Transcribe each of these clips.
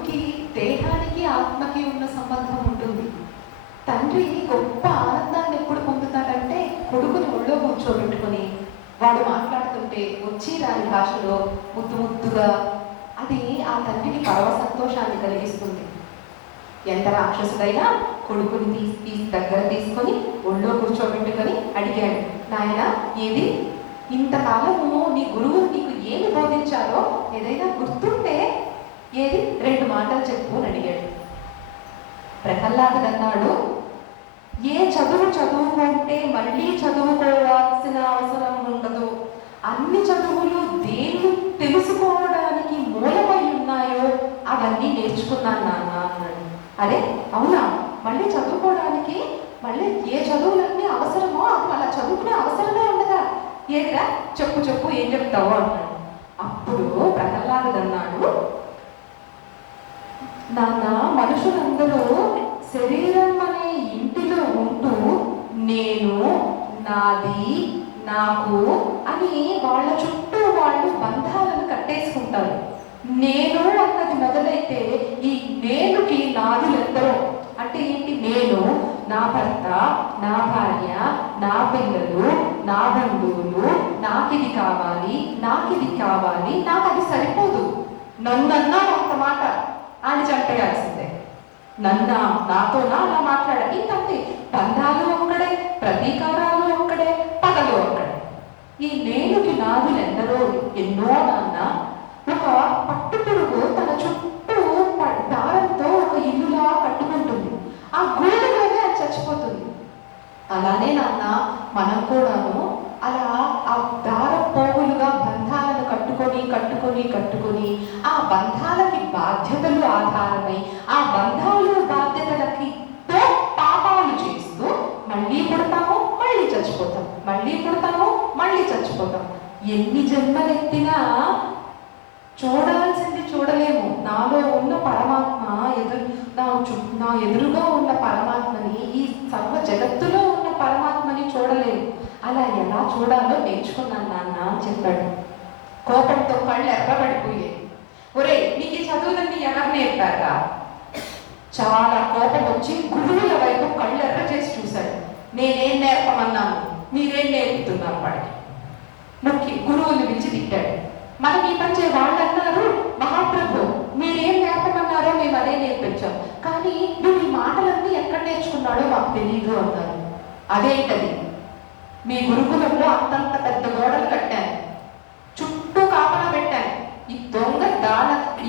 కొడుకుకి దేహానికి ఆత్మకి ఉన్న సంబంధం ఉంటుంది. తండ్రి గొప్ప ఆనందాన్ని ఎప్పుడు పొందుతాడంటే కొడుకుని ఒళ్ళో కూర్చోబెట్టుకొని వాడు మాట్లాడుతుంటే వచ్చి రాని భాషలో ముద్దు ముద్దుగా, అది ఆ తండ్రికి పరమ సంతోషాన్ని కలిగిస్తుంది. ఎంత రాక్షసుడైనా కొడుకుని తీసి దగ్గర తీసుకొని ఒళ్ళో కూర్చోబెట్టుకొని అడిగాడు, నాయన ఏది ఇంతకాలము నీ గురువు నీకు ఏమి బోధించారో ఏదైనా గుర్తుంటే ఏది 2 మాటలు చెప్పు అని అడిగాడు. ప్రహ్లాదుడు అన్నాడు, ఏ చదువు చదువుకుంటే మళ్ళీ చదువుకోవాల్సిన అవసరం ఉండదు, అన్ని చదువులు దేన్ని తెలుసుకోవడానికి మూలమై ఉన్నాయో అవన్నీ నేర్చుకున్నాను నాన్న అన్నాడు. అరే అవునా, మళ్ళీ చదువుకోవడానికి మళ్ళీ ఏ చదువులన్నీ అవసరమో అది అలా చదువుకునే అవసరమే ఉండదా, ఏదిరా చెప్పు చెప్పు ఏం చెప్తావో అన్నాడు. అప్పుడు ప్రహ్లాదుడు అన్నాడు, నాన్న మనుషులందరూ శరీరం అనే ఇంటిలో ఉంటూ నేను, నాది, నాకు అని వాళ్ళ చుట్టూ వాళ్ళు బంధాలను కట్టేసుకుంటారు. నేను అన్నది మొదలైతే ఈ నేనుకి నాదులెందరో, అంటే ఏంటి, నేను, నా భర్త, నా భార్య, నా పిల్లలు, నా బంధువులు, నాకిది కావాలి, నాకిది కావాలి, నాకు అది సరిపోదు, నన్నన్నా ఒక్క మాట అని చెప్పేయాల్సిందే, నాతోనా అలా మాట్లాడాలి. ఇంతంతే, బంధాలు ఒక్కడే, ప్రతీకారాలు ఒక్కడే, పగలు ఒక్కడే. ఈ నేనుకి నాదులు ఎన్నో నాన్న. ఒక పట్టుపురుగు తన చుట్టూ దారంతో ఒక ఇల్లులా కట్టుకుంటుంది, ఆ గూడులోనే అది చచ్చిపోతుంది. అలానే నాన్న మనం కూడాను అలా ఆ దార పోగులుగా బంధాలను కట్టుకొని కట్టుకొని కట్టుకొని ఆ బంధాలకి బాధ్యతలు ఆధారమై ఆ బంధాలు బాధ్యతలకి పాపాలు చేస్తూ మళ్ళీ పుడతాము, మళ్ళీ చచ్చిపోతాం, మళ్ళీ పుడతాము, మళ్ళీ చచ్చిపోతాం. ఎన్ని జన్మలెత్తినా చూడాల్సింది చూడలేము. నాలో ఉన్న పరమాత్మ నా ఎదురుగా ఉన్న పరమాత్మని, ఈ సర్వ జగత్తులో ఉన్న పరమాత్మని చూడలేము. అలా ఎలా చూడాలో నేర్చుకున్నాను నాన్న అని చెప్పాడు. కోపంతో కళ్ళు ఎర్రబడిపోయాయి. ఒరే నీకు ఈ చదువులన్నీ ఎవరు నేర్పారా? చాలా కోపం వచ్చి గురువుల వైపు కళ్ళు ఎర్ర చేసి చూశాడు. నేనేం నేర్పమన్నాను, మీరేం నేర్పుతున్నారు వాడికి? గురువుని పిలిచి తిట్టాడు. మనకి ఈ పని వాళ్ళు అన్నారు, మహాప్రభు మీరేం నేర్పమన్నారో మేము అదే నేర్పించాం, కానీ నువ్వు ఈ మాటలన్నీ ఎక్కడ నేర్చుకున్నాడో మాకు తెలియదు అన్నారు. అదేంటది? మీ గురుకులంలో అంతంత పెద్ద గోడలు కట్టాను, చుట్టూ కాపలా పెట్టాను, ఈ దొంగ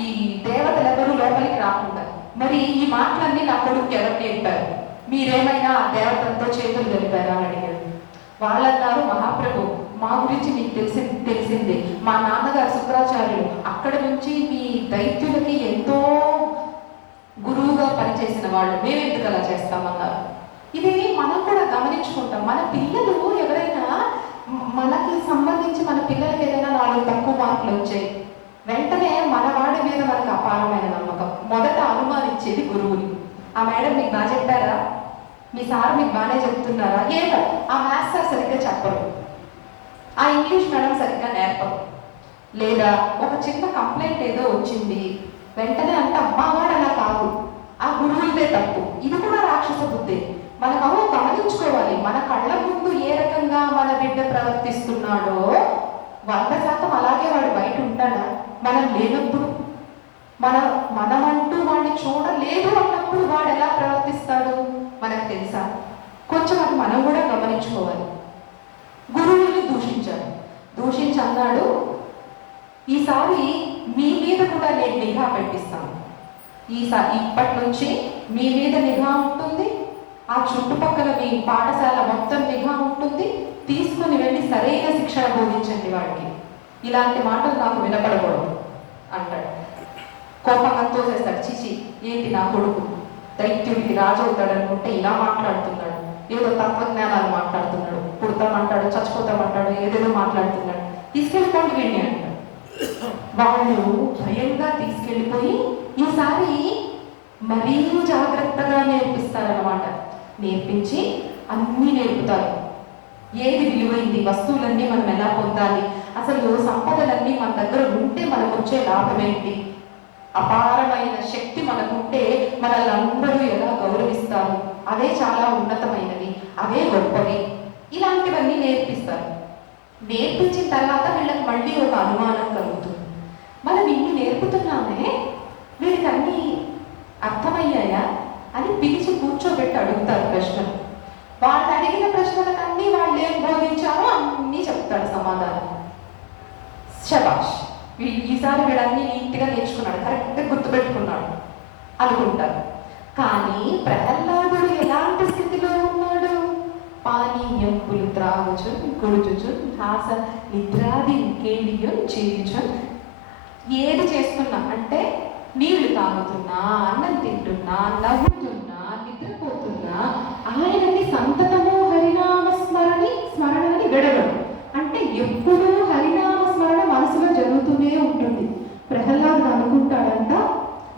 ఈ దేవతలెవరూ లోపలికి రాకుండా. మరి ఈ మాటలన్నీ నా కొడుకు ఎవరు నేర్పారు? మీరేమైనా ఆ దేవతలతో చేతులు కలిపారా అని అడిగారు. వాళ్ళన్నారు, మహాప్రభు మా గురించి మీకు తెలిసింది, మా నాన్నగారు శుక్రాచార్యులు, అక్కడ నుంచి మీ దైత్యులకి ఎంతో గురువుగా పనిచేసిన వాళ్ళు, మేమెందుకు అలా చేస్తామన్నారు. ఇది మనం కూడా గమనించుకుంటాం. మన పిల్లలు ఎవరైనా, మనకి సంబంధించి మన పిల్లలకి ఏదైనా 4 తక్కువ మార్కులు వచ్చాయి, వెంటనే మన వాడి మీద మనకు అపారమైన నమ్మకం. మొదట అనుమానించేది గురువుని. ఆ మేడం మీకు బాగా చెప్పారా, మీ సార్ మీకు బాగానే చెప్తున్నారా, ఏమో ఆ మ్యాథ్స్ సార్ సరిగ్గా చెప్పరు, ఆ ఇంగ్లీష్ మేడం సరిగ్గా నేర్పరు, లేదా ఒక చిన్న కంప్లైంట్ ఏదో వచ్చింది, వెంటనే అంటే అమ్మావాడు అలా కాదు, ఆ గురువులదే తప్పు. ఇది కూడా రాక్షస బుద్ధి. మనకు గమనించుకోవాలి, మన కళ్ళ ముందు ఏ రకంగా మన బిడ్డ ప్రవర్తిస్తున్నాడో 100% అలాగే వాడు బయట ఉంటాడా? మనం లేనప్పుడు, మనమంటూ వాడిని చూడలేదు అన్నప్పుడు వాడు ఎలా ప్రవర్తిస్తాడు మనకు తెలుసా? కొంచెం అది మనం కూడా గమనించుకోవాలి. గురువుని దూషించి అన్నాడు, ఈసారి మీ మీద కూడా నేను నిఘా పెట్టిస్తాను, ఇప్పటి నుంచి మీ మీద నిఘా ఉంటుంది, ఆ చుట్టుపక్కల మీ పాఠశాల మొత్తం నిఘా ఉంటుంది, తీసుకుని వెళ్ళి సరైన శిక్షణ బోధించండి వాడికి, ఇలాంటి మాటలు నాకు వినపడకూడదు అంటాడు. కోపంగా తోసేస్తాడు. చిచి ఏంటి నా కొడుకు దైత్యుడికి రాజు అవుతాడు అనుకుంటే ఇలా మాట్లాడుతున్నాడు, ఏదో తత్వజ్ఞానాలు మాట్లాడుతున్నాడు, పుడతామంటాడు, చచ్చిపోతామంటాడు, ఏదేదో మాట్లాడుతున్నాడు, తీసుకెళ్ళిపోండి వీడిని అంటాడు. వాళ్ళు భయంగా తీసుకెళ్ళిపోయి ఈసారి మరీ జాగ్రత్తగా నేర్పిస్తారన్నమాట. నేర్పించి అన్నీ నేర్పుతారు. ఏది విలువైంది, వస్తువులన్నీ మనం ఎలా పొందాలి, అసలు సంపదలన్నీ మన దగ్గర ఉంటే మనకు వచ్చే లాభం ఏంటి, అపారమైన శక్తి అవే గొప్పవి, ఇలాంటివన్నీ నేర్పిస్తారు. నేర్పించిన తర్వాత వీళ్ళకి మళ్ళీ ఒక అనుమానం కలుగుతుంది. మనం ఇన్ని నేర్పుతున్నామే, వీళ్ళకి అన్నీ అర్థమయ్యాయా అని పిలిచి కూర్చోబెట్టి అడుగుతారు ప్రశ్నలు. వాళ్ళు అడిగిన ప్రశ్నలకన్నీ వాళ్ళు ఏం బోధించారో అన్నీ చెప్తాడు సమాధానం. శబాష్, ఈసారి వీడన్నీ నీట్గా నేర్చుకున్నాడు, కరెక్ట్గా గుర్తుపెట్టుకున్నాడు అనుకుంటారు. కానీ ప్రహ్లాదుడు ఎలాంటి స్థితిలో ఉన్నాడు? పానీయంపులు త్రాగుచు గుడుచుచు హాస నిద్రాది కేడియం చేయుచు, ఏది చేస్తున్నా అంటే నీళ్లు తాగుతున్నా, అన్నం తింటున్నా, నవ్వుతున్నా, నిద్రపోతున్నా ఆయనని సంతతము హరినామ స్మరణని విడవడు. అంటే ఎప్పుడూ హరినామ స్మరణ మనసులో జరుగుతూనే ఉంటుంది. ప్రహ్లాదుడు అనుకుంటాడంట,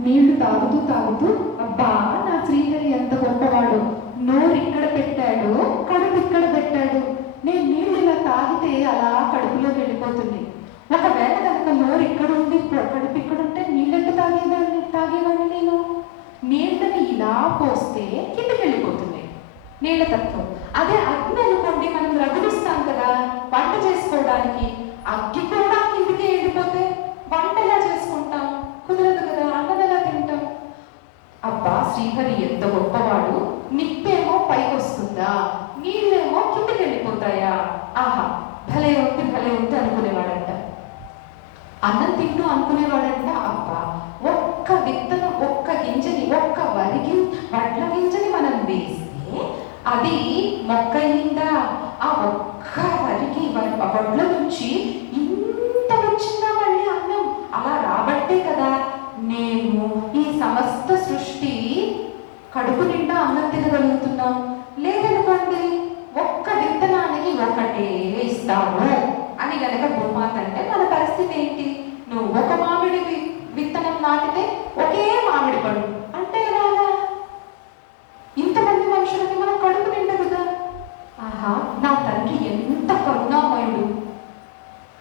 నీళ్లు తాగుతూ తాగుతూ, అబ్బా నా శ్రీహరి ఎంత గొప్పవాడు, నోరు ఇక్కడ పెట్టాడు, కడుపు ఇక్కడ పెట్టాడు, నేను నీళ్ళు ఇలా తాగితే అలా కడుపులో వెళ్ళిపోతుంది. ఒకవేళ కనుక నోరు ఇక్కడ ఉండి కడుపు ఇక్కడ ఉంటే నీళ్ళెట్టు తాగేవాడిని నేను. నీళ్ళని ఇలా పోస్తే కిందకి వెళ్ళిపోతుంది నీళ్ళ తత్వం. అదే అగ్ని అనుకోండి, మనం రగులుస్తాం కదా వంట చేసుకోవడానికి, అగ్గి కూడా కిందకే వెళ్ళిపోతే వంట ఎలా చేసుకుంటాం? కుదరదు కదా, అన్నం ఎలా తింటాం? అబ్బా శ్రీహరి ఎంత గొప్పవాడు, నిప్పేమో పైకి వస్తుందా, నీళ్ళేమో కిందకి వెళ్ళిపోతాయా, ఆహా భలే ఉంది అనుకునేవాడంట. అన్నం తింటూ అనుకునేవాడంట, అబ్బా ఒక్క విత్తనం, ఒక్క గింజని, ఒక్క వడ్ల గింజని మనం వేస్తే అది మొక్క అయిందా, ఆ ఒక్క వడ్ల నుంచి ఇంత వచ్చిందా మళ్ళీ అన్నం, అలా రాబట్టే కదా నేను ఈ సమస్త సృష్టి కడుపు నిండా అన్నం తినగలుగుతున్నాం. లేదనుకోండి ఒక్క విత్తనానికి ఒకటే ఇస్తాను అని గనక భూమాత అంటే మన పరిస్థితి ఏంటి? నువ్వు ఒక మామిడి విత్తనం నాటితే ఒకే మామిడి పండు అంటే ఎలాగా? ఇంతమంది మనుషులకి మనం కడుపు నిండదుగా. ఆహా నా తండ్రి ఎంత కరుణామయుడు,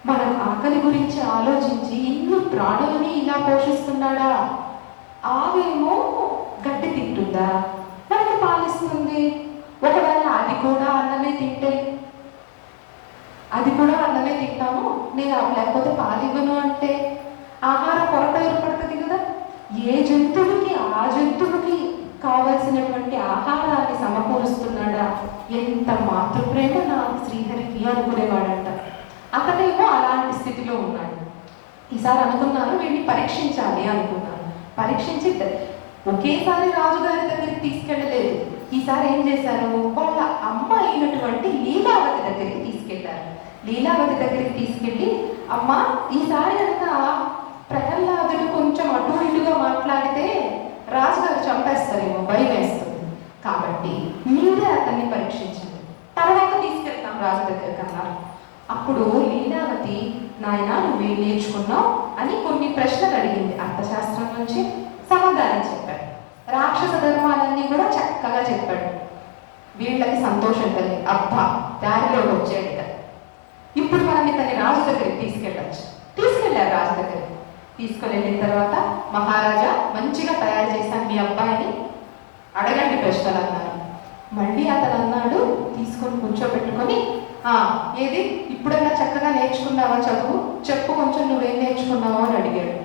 మన ఆకలి గురించి ఆలోచించి ఇన్ని ప్రాణులని ఇలా పోషిస్తున్నాడా. ఆవేమో గడ్డి తింటుందా, మనకి పాలిస్తుంది. ఒకవేళ అది కూడా అన్నమే తింటాము, నేను లేకపోతే పాలివ్వను అంటే ఆహార కొరత ఏర్పడుతుంది కదా. ఏ జంతువుకి ఆ జంతువుకి కావలసినటువంటి ఆహారాన్ని సమకూరుస్తున్నాడా. ఎంత మాతృప్రేమ నా శ్రీహరికి అనుకునేవాడంట. అతనేమో అలాంటి స్థితిలో ఉన్నాడు. ఈసారి అనుకున్నాను వీడిని పరీక్షించాలి అనుకున్నాను. పరీక్షించి ఒకేసారి రాజుగారి దగ్గరికి తీసుకెళ్ళలేదు. ఈసారి ఏం చేశారు, వాళ్ళ అమ్మ అయినటువంటి లీలావతి దగ్గరికి తీసుకెళ్లారు. లీలావతి దగ్గరికి తీసుకెళ్ళి, అమ్మ ఈసారి కనుక ప్రహ్లాదుడు కొంచెం అటు ఇటుగా మాట్లాడితే రాజుగారు చంపేస్తారేమో, భయం వేస్తుంది, కాబట్టి మీరే అతన్ని పరీక్షించండి, తర్వాత తీసుకెళ్తాం రాజు దగ్గరికి అన్నారు. అప్పుడు లీలావతి, నాయన నువ్వేం నేర్చుకున్నావు అని కొన్ని ప్రశ్నలు అడిగింది. అర్థశాస్త్రం నుంచి సమాధానం చెప్పాడు. రాక్షస ధర్మాలన్నీ కూడా చక్కగా చెప్పాడు. వీళ్ళకి సంతోషం కలిగి, అబ్బా దారిలోకి వచ్చాడు కదా, ఇప్పుడు మనం ఇతన్ని రాజు దగ్గరికి తీసుకెళ్ళచ్చు. తీసుకెళ్ళారు రాజు దగ్గరికి. తీసుకెళ్ళిన తర్వాత, మహారాజా మంచిగా తయారు చేశాను మీ అబ్బాయిని, అడగండి ప్రశ్నలు అన్నారు. మళ్ళీ అతను అన్నాడు, తీసుకొని కూర్చోబెట్టుకొని, ఏది ఇప్పుడైనా చక్కగా నేర్చుకున్నావా చదువు, చెప్పు కొంచెం నువ్వేం నేర్చుకున్నావో అని అడిగాడు.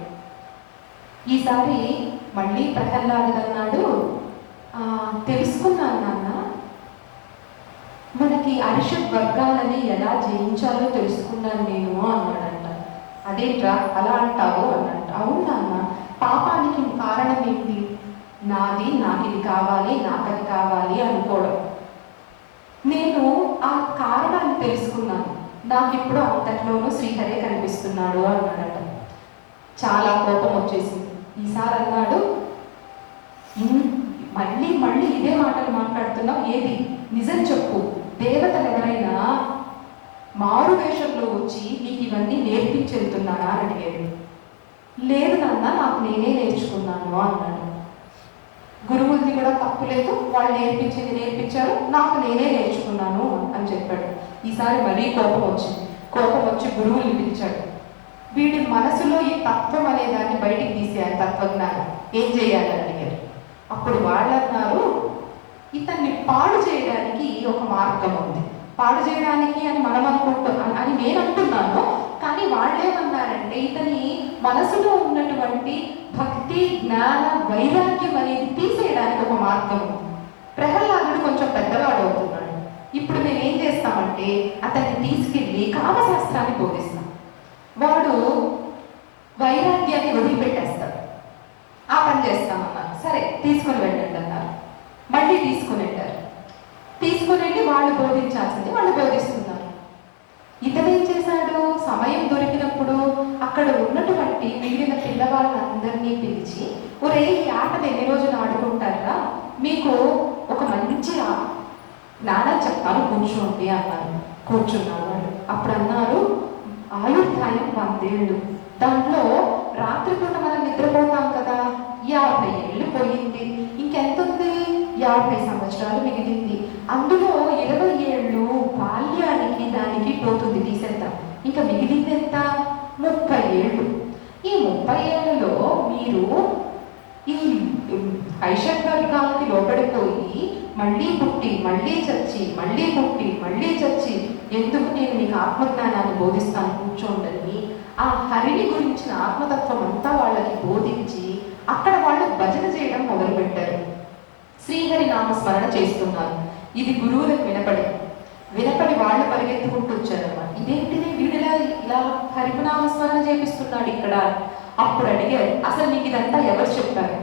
ఈసారి మళ్ళీ ప్రహ్లాదుడు అన్నాడు, తెలుసుకున్నాను నాన్న, మనకి అరిషడ్ వర్గాలని ఎలా జయించాలో తెలుసుకున్నాను నేను అన్నాడంట. అదేంట్రా అలా అంటావు అన్నాడు. అవును నాన్న, పాపానికి కారణం ఏంటి? నాది నాకు ఇది కావాలి, నాకది కావాలి అనుకోవడం. నేను ఆ కారణాన్ని తెలుసుకున్నాను, నాకు ఇప్పుడు అంతట్లోనూ శ్రీహరే కనిపిస్తున్నాడు అన్నాడట. చాలా కోపం వచ్చేసింది. ఈసారి అన్నాడు, మళ్ళీ ఇదే మాటలు మాట్లాడుతున్నావు, ఏది నిజం చెప్పు, దేవతలు ఎవరైనా మారు వేషంలో వచ్చి నీకు ఇవన్నీ నేర్పించి వెళ్తున్నారా అని అడిగాడు. లేదు నాన్న, నాకు నేనే నేర్చుకున్నాను అన్నాడు. గురువులది కూడా తప్పు లేదు, వాళ్ళు నేర్పించింది నేర్పించారు, నాకు నేనే నేర్చుకున్నాను అని చెప్పాడు. ఈసారి మరీ కోపం వచ్చింది. కోపం వచ్చి గురువుల్ని పిలిచాడు. వీడి మనసులో ఈ తత్వం అనే దాన్ని బయటికి తీసేయాలి, తత్వజ్ఞానం ఏం చేయాలని అడిగారు. అప్పుడు వాళ్ళు అన్నారు, ఇతన్ని పాడు చేయడానికి ఒక మార్గం ఉంది. పాడు చేయడానికి అని మనం అని నేను అంటున్నాను. కానీ వాళ్ళేమన్నారంటే ఇతని మనసులో ఉన్నటువంటి భక్తి, జ్ఞాన, వైరాగ్యం అనేది తీసేయడానికి ఒక మార్గం ఉంది. ప్రహ్లాదుడు కొంచెం పెద్దవాడు అవుతున్నాడు. ఇప్పుడు మేము ఏం చేస్తామంటే అతన్ని తీసుకెళ్ళి కామశాస్త్రాన్ని బోధిస్తాం. వాడు వైరాగ్యాన్ని వదిలిపెట్టేస్తాడు. ఆ పని చేస్తామన్నారు. సరే తీసుకుని వెళ్ళండి అన్నారు. మళ్ళీ తీసుకుని వెళ్ళారు. తీసుకుని వెళ్ళి వాళ్ళు బోధించాల్సింది వాళ్ళు బోధిస్తున్నారు. ఇతనేం చేశాడు, సమయం దొరికినప్పుడు అక్కడ ఉన్నటువంటి మిగిలిన పిల్లవాళ్ళందరినీ పిలిచి, ఒరే ఈ ఆటను ఎన్ని రోజులు ఆడుకుంటారా, మీకు ఒక మంచి జ్ఞానం చెప్తాను కూర్చోండి అన్నారు. కూర్చున్నారు వాళ్ళు. అప్పుడు అన్నారు, ఆయుర్దాయం 100 ఏళ్ళు. దాంట్లో రాత్రిపూట మనం నిద్రపోతాం కదా, 50 ఏళ్ళు పోయింది. ఇంకెంత ఉంది, 50 సంవత్సరాలు మిగిలింది. అందులో 20 ఏళ్ళు బాల్యానికి దానికి పోతుంది, తీసేద్దాం. ఇంకా మిగిలింది ఎంత, 30 ఏళ్ళు. ఈ 30 ఏళ్ళలో మీరు ఈ ఐషడ్వర్గాలకి లోపడిపోయి మళ్ళీ పుట్టి మళ్ళీ చచ్చి మళ్ళీ పుట్టి మళ్ళీ చచ్చి ఎందుకు నేను మీకు ఆత్మజ్ఞానాన్ని బోధిస్తాను కూర్చోండి. ఆ హరిని గురించిన ఆత్మతత్వం అంతా వాళ్ళకి బోధించి అక్కడ వాళ్ళు భజన చేయడం మొదలుపెట్టారు. శ్రీహరి నామస్మరణ చేస్తున్నారు. ఇది గురువులకు వినపడి వాళ్ళు పరిగెత్తుకుంటూ వచ్చారన్నమాట. ఇదేంటిది వీడిలా ఇలా హరినామస్మరణ చేపిస్తున్నాడు ఇక్కడ. అప్పుడు అడిగారు, అసలు నీకు ఇదంతా ఎవరు చెప్పారు?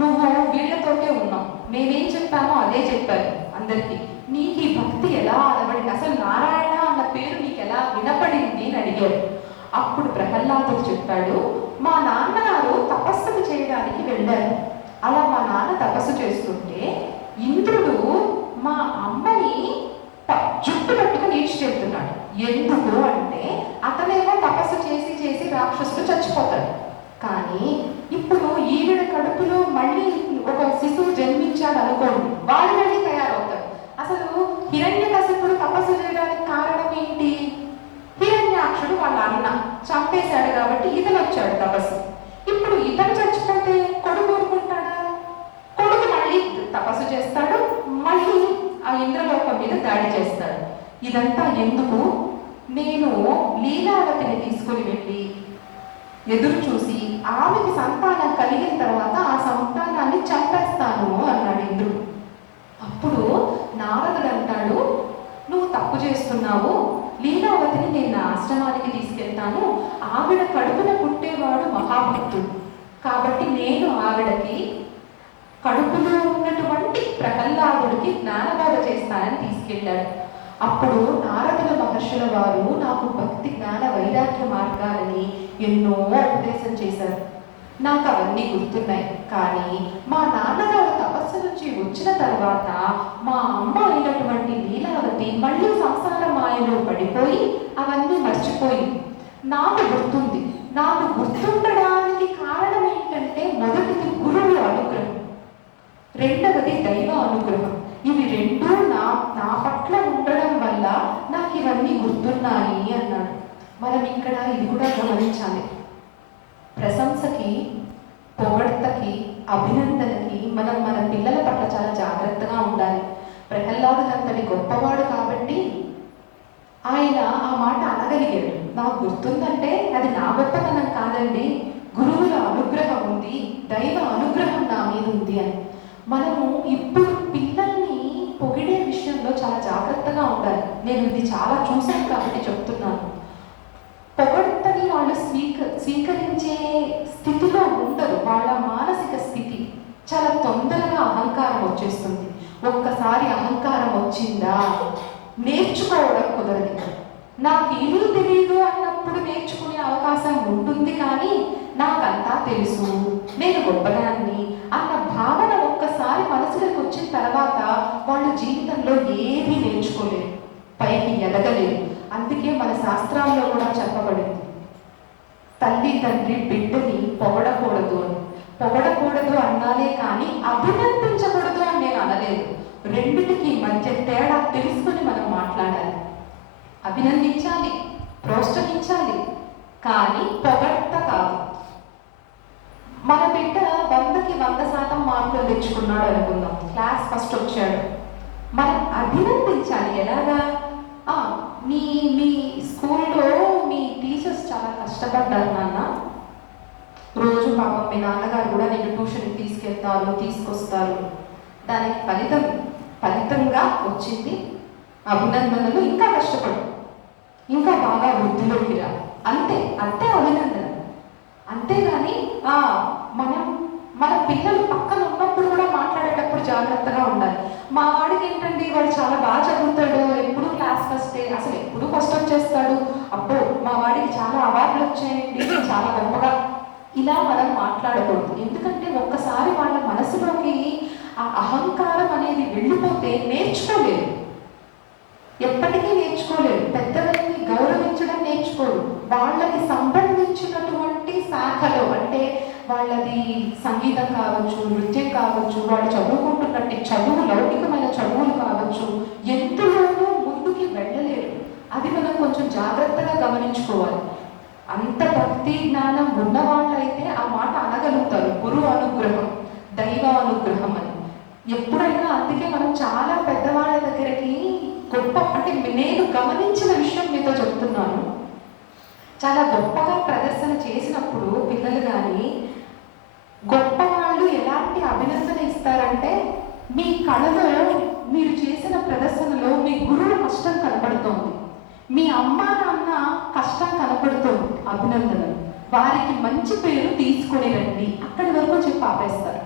నువ్వు వీళ్ళతోటే ఉన్నావు, మేమేం చెప్పామో అదే చెప్పారు అందరికీ. నీకు ఈ భక్తి ఎలా అలవడింది, అసలు నారాయణ అన్న పేరు నీకు ఎలా వినపడింది అని అడిగారు. అప్పుడు ప్రహ్లాదుడు చెప్పాడు, మా నాన్నగారు తపస్సులు చేయడానికి వెళ్ళారు. అలా మా నాన్న తపస్సు చేస్తుంటే ఇంద్రుడు మా అమ్మని జుట్టు పట్టుకుని ఈడ్చుకెళ్తున్నాడు. ఎందుకు అంటే అతనేమో తపస్సు చేసి చేసి రాక్షసుడు చచ్చిపోతాడు. కానీ ఇప్పుడు ఈవిడ కడుపులో మళ్ళీ ఒక శిశువు జన్మించాడు అనుకోండి, వాళ్ళు మళ్ళీ తయారవుతారు. అసలు హిరణ్యకశిపుడు తపస్సు చేయడానికి కారణం ఏంటి? హిరణ్యాక్షుడు వాళ్ళ అన్న చంపేశాడు కాబట్టి ఇతను వచ్చాడు తపస్సు. ఇప్పుడు ఇతను చచ్చిపోతే కొడుకు ఊరుకుంటాడా? కొడుకు మళ్ళీ తపస్సు చేస్తాడు, మళ్ళీ ఆ ఇంద్రలోకం మీద దాడి చేస్తాడు. ఇదంతా ఎందుకు? నేను లీలావతిని తీసుకుని వెళ్ళి ఎదురు చూసి ఆమెకి సంతానం కలిగిన తర్వాత ఆ సంతానాన్ని చంపేస్తాను అన్నాడు ఇంద్రుడు. అప్పుడు నారదుడు అంటాడు, నువ్వు తప్పు చేస్తున్నావు, లీలావతిని నేను నా ఆశ్రమానికి తీసుకెళ్తాను. ఆవిడ కడుపున పుట్టేవాడు మహాభక్తుడు కాబట్టి నేను ఆవిడకి కడుపులో ఉన్నటువంటి ప్రహ్లాదుడికి జ్ఞానబోధ చేస్తానని తీసుకెళ్ళాడు. అప్పుడు నారదుల మహర్షుల వారు నాకు భక్తి, జ్ఞాన, వైరాగ్య మార్గాలని ఎన్నో ఉపదేశం చేశారు. నాకు అవన్నీ గుర్తున్నాయి. కానీ మా నాన్నగారు తపస్సు నుంచి వచ్చిన తర్వాత మా అమ్మ అయినటువంటి లీలావతి మళ్ళీ సంసార మాయలో పడిపోయి అవన్నీ మర్చిపోయింది. నాకు గుర్తుంది. నాకు గుర్తుండడానికి కారణం ఏంటంటే మొదటిది గురువు అనుగ్రహం, రెండవది దైవ అనుగ్రహం. ఇవి రెండూ నా పట్ల ఉండడం వల్ల నాకు ఇవన్నీ గుర్తున్నాయి అన్నాడు. మనం ఇక్కడ ఇది కూడా గమనించాలి. ప్రశంసకి, పొగడ్తకి, అభినందనకి మనం మన పిల్లల పట్ల చాలా జాగ్రత్తగా ఉండాలి. ప్రహ్లాదుడంతటి గొప్పవాడు కాబట్టి ఆయన ఆ మాట అనగలిగాడు. నాకు గుర్తుందంటే అది నా గొప్పతనం కాదండి, గురువుల అనుగ్రహం ఉంది, దైవ అనుగ్రహం నా మీద ఉంది అని. మనము ఇప్పుడు పిల్లల్ని పొగిడే విషయంలో చాలా జాగ్రత్తగా ఉండాలి. నేను ఇది చాలా చూశాను కాబట్టి చెప్తున్నాను. పొగడ్తని వాళ్ళు స్వీకరించే స్థితిలో ఉండరు. వాళ్ళ మానసిక స్థితి చాలా తొందరగా అహంకారం వచ్చేస్తుంది. ఒక్కసారి అహంకారం వచ్చిందా నేర్చుకోవడం కుదరదు. నాకు ఏమీ తెలియదు అన్నప్పుడు నేర్చుకునే అవకాశం ఉంటుంది, కానీ నాకంతా తెలుసు, నేను గొప్పదాన్ని అన్న భావన ఒక్కసారి మనసులోకి వచ్చిన తర్వాత వాళ్ళు జీవితంలో ఏది నేర్చుకోలేరు, పైకి ఎదగలేరు. అందుకే మన శాస్త్రాల్లో కూడా చెప్పబడింది, తల్లి తండ్రి బిడ్డని పొగడకూడదు అని. పొగడకూడదు అన్నాలే కానీ అభినందించకూడదు అని నేను అనలేదు. రెండిటికి మధ్య తేడా తెలుసుకుని మనం మాట్లాడాలి. అభినందించాలి, ప్రోత్సహించాలి, కానీ పొగడ్త కాదు. మన బిడ్డ 100కి 100% మార్కులు మార్కులు తెచ్చుకున్నాడు అనుకుందాం, క్లాస్ ఫస్ట్ వచ్చాడు, మనం అభినందించాలి. ఎలాగా? మీ మీ స్కూల్లో మీ టీచర్స్ చాలా కష్టపడ్డారు నాన్న, రోజు పాపం మీ నాన్నగారు కూడా నీకు ట్యూషన్కి తీసుకెళ్తారు, తీసుకొస్తారు, దానికి ఫలితంగా వచ్చింది అభినందనలు, ఇంకా కష్టపడు, ఇంకా బాగా వృద్ధిలోకి రా, అంతే అభినందన. అంతేగాని మన పిల్లలు పక్కన ఉన్నప్పుడు కూడా మాట్లాడేటప్పుడు జాగ్రత్తగా ఉండాలి. మా వాడికి ఏంటండి, వాడు చాలా బాగా చదువుతాడు, ఎప్పుడు క్లాస్ ఫస్టే, అసలు ఎప్పుడు ఫస్ట్ వచ్చేస్తాడు, అబ్బో మా వాడికి చాలా అవార్డులు వచ్చాయండి, చాలా గొప్పగా, ఇలా మనం మాట్లాడకూడదు. ఎందుకంటే ఒక్కసారి వాళ్ళ మనసులోకి ఆ అహంకారం అనేది వెళ్ళిపోతే నేర్చుకోలేరు, ఎప్పటికీ నేర్చుకోలేరు. పెద్దవాళ్ళని గౌరవించడం నేర్చుకోరు. వాళ్ళకి సంబంధించినటువంటి శాఖలో, అంటే వాళ్ళది సంగీతం కావచ్చు, నృత్యం కావచ్చు, వాళ్ళు చదువుకుంటున్నట్టు చదువు, లౌకికమైన చదువులు కావచ్చు, ఎందులోనూ ముందుకి వెళ్ళలేరు. అది మనం కొంచెం జాగ్రత్తగా గమనించుకోవాలి. అంత భక్తి జ్ఞానం ఉన్న వాళ్ళైతే ఆ మాట అనగలుగుతారు, గురు అనుగ్రహం, దైవ అనుగ్రహం అని. ఎప్పుడైనా అందుకే మనం చాలా పెద్దవాళ్ళ దగ్గరికి గొప్ప, అంటే నేను గమనించిన విషయం మీతో చెప్తున్నాను, చాలా గొప్పగా ప్రదర్శన చేసినప్పుడు పిల్లలు కానీ గొప్ప వాళ్ళు ఎలాంటి అభినందన ఇస్తారంటే, మీ కళలో మీరు చేసిన ప్రదర్శనలో మీ గురువు కష్టం కనపడుతోంది, మీ అమ్మ నాన్న కష్టం కనపడుతోంది, అభినందనలు, వారికి మంచి పేరు తీసుకొని రండి, అక్కడి వరకు చెప్పి ఆపేస్తారు.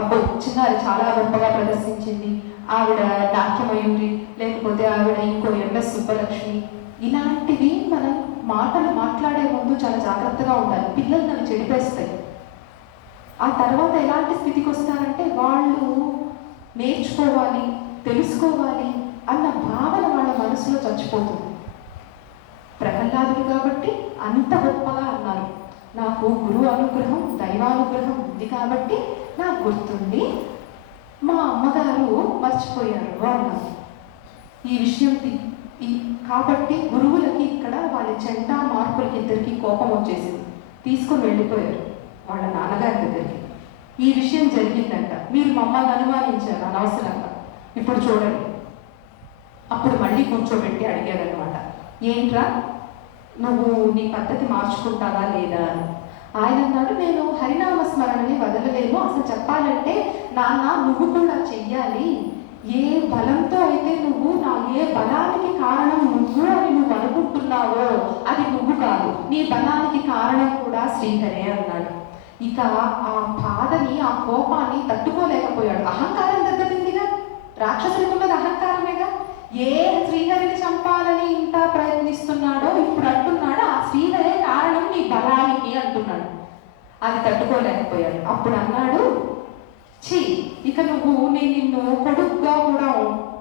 అబ్బో చిన్నారి చాలా గొప్పగా ప్రదర్శించింది, ఆవిడ నాట్యమయూరి, లేకపోతే ఆవిడ ఇంకో ఎంఎస్ సుబ్బలక్ష్మి, ఇలాంటివి మనం మాటలు మాట్లాడే ముందు చాలా జాగ్రత్తగా ఉండాలి. పిల్లలు నన్ను చెడిపేస్తాయి. ఆ తర్వాత ఎలాంటి స్థితికి వస్తారంటే, వాళ్ళు నేర్చుకోవాలి, తెలుసుకోవాలి అన్న భావన వాళ్ళ మనసులో చచ్చిపోతుంది. ప్రహ్లాదుడు కాబట్టి అంత గొప్పగా అన్నారు, నాకు గురువు అనుగ్రహం, దైవానుగ్రహం ఉంది కాబట్టి నాకు గుర్తుంది, మా అమ్మగారు మర్చిపోయారు అన్నారు. ఈ విషయం కాబట్టి గురువులకి ఇక్కడ వాళ్ళ చెంట మార్కులకి ఇద్దరికి కోపం వచ్చేసింది, తీసుకొని వెళ్ళిపోయారు వాళ్ళ నాన్నగారి దగ్గరికి. ఈ విషయం జరిగిందంట, మీరు మమ్మల్ని అనుమానించారు అనవసరంగా, ఇప్పుడు చూడండి. అప్పుడు మళ్ళీ కూర్చోబెట్టి అడిగారు అనమాట, ఏంట్రా నువ్వు నీ పద్ధతి మార్చుకుంటావా లేదా అని. ఆయన అన్నాడు, నేను హరినామ స్మరణని వదలలేను, అసలు చెప్పాలంటే నాన్న నువ్వు కూడా చెయ్యాలి, ఏ బలంతో అయితే నువ్వు ఏ బలానికి కారణం నువ్వు అని నువ్వు అనుకుంటున్నావో అది నువ్వు కాదు, నీ బలానికి కారణం కూడా శ్రీహరే అన్నాడు. ఇక ఆ బాధని, ఆ కోపాన్ని తట్టుకోలేకపోయాడు. అహంకారం దెబ్బతిందిగా, రాక్షసులకు ఉన్నది అహంకారమేగా. ఏ శ్రీహరిని చంపాలని ఇంత ప్రయత్నిస్తున్నాడో ఇప్పుడు అంటున్నాడు, ఆ శ్రీహరే కారణం నీ బలానికి అంటున్నాడు. అది తట్టుకోలేకపోయాడు. అప్పుడు అన్నాడు, ఇక నేను నిన్ను కొడుకుగా కూడా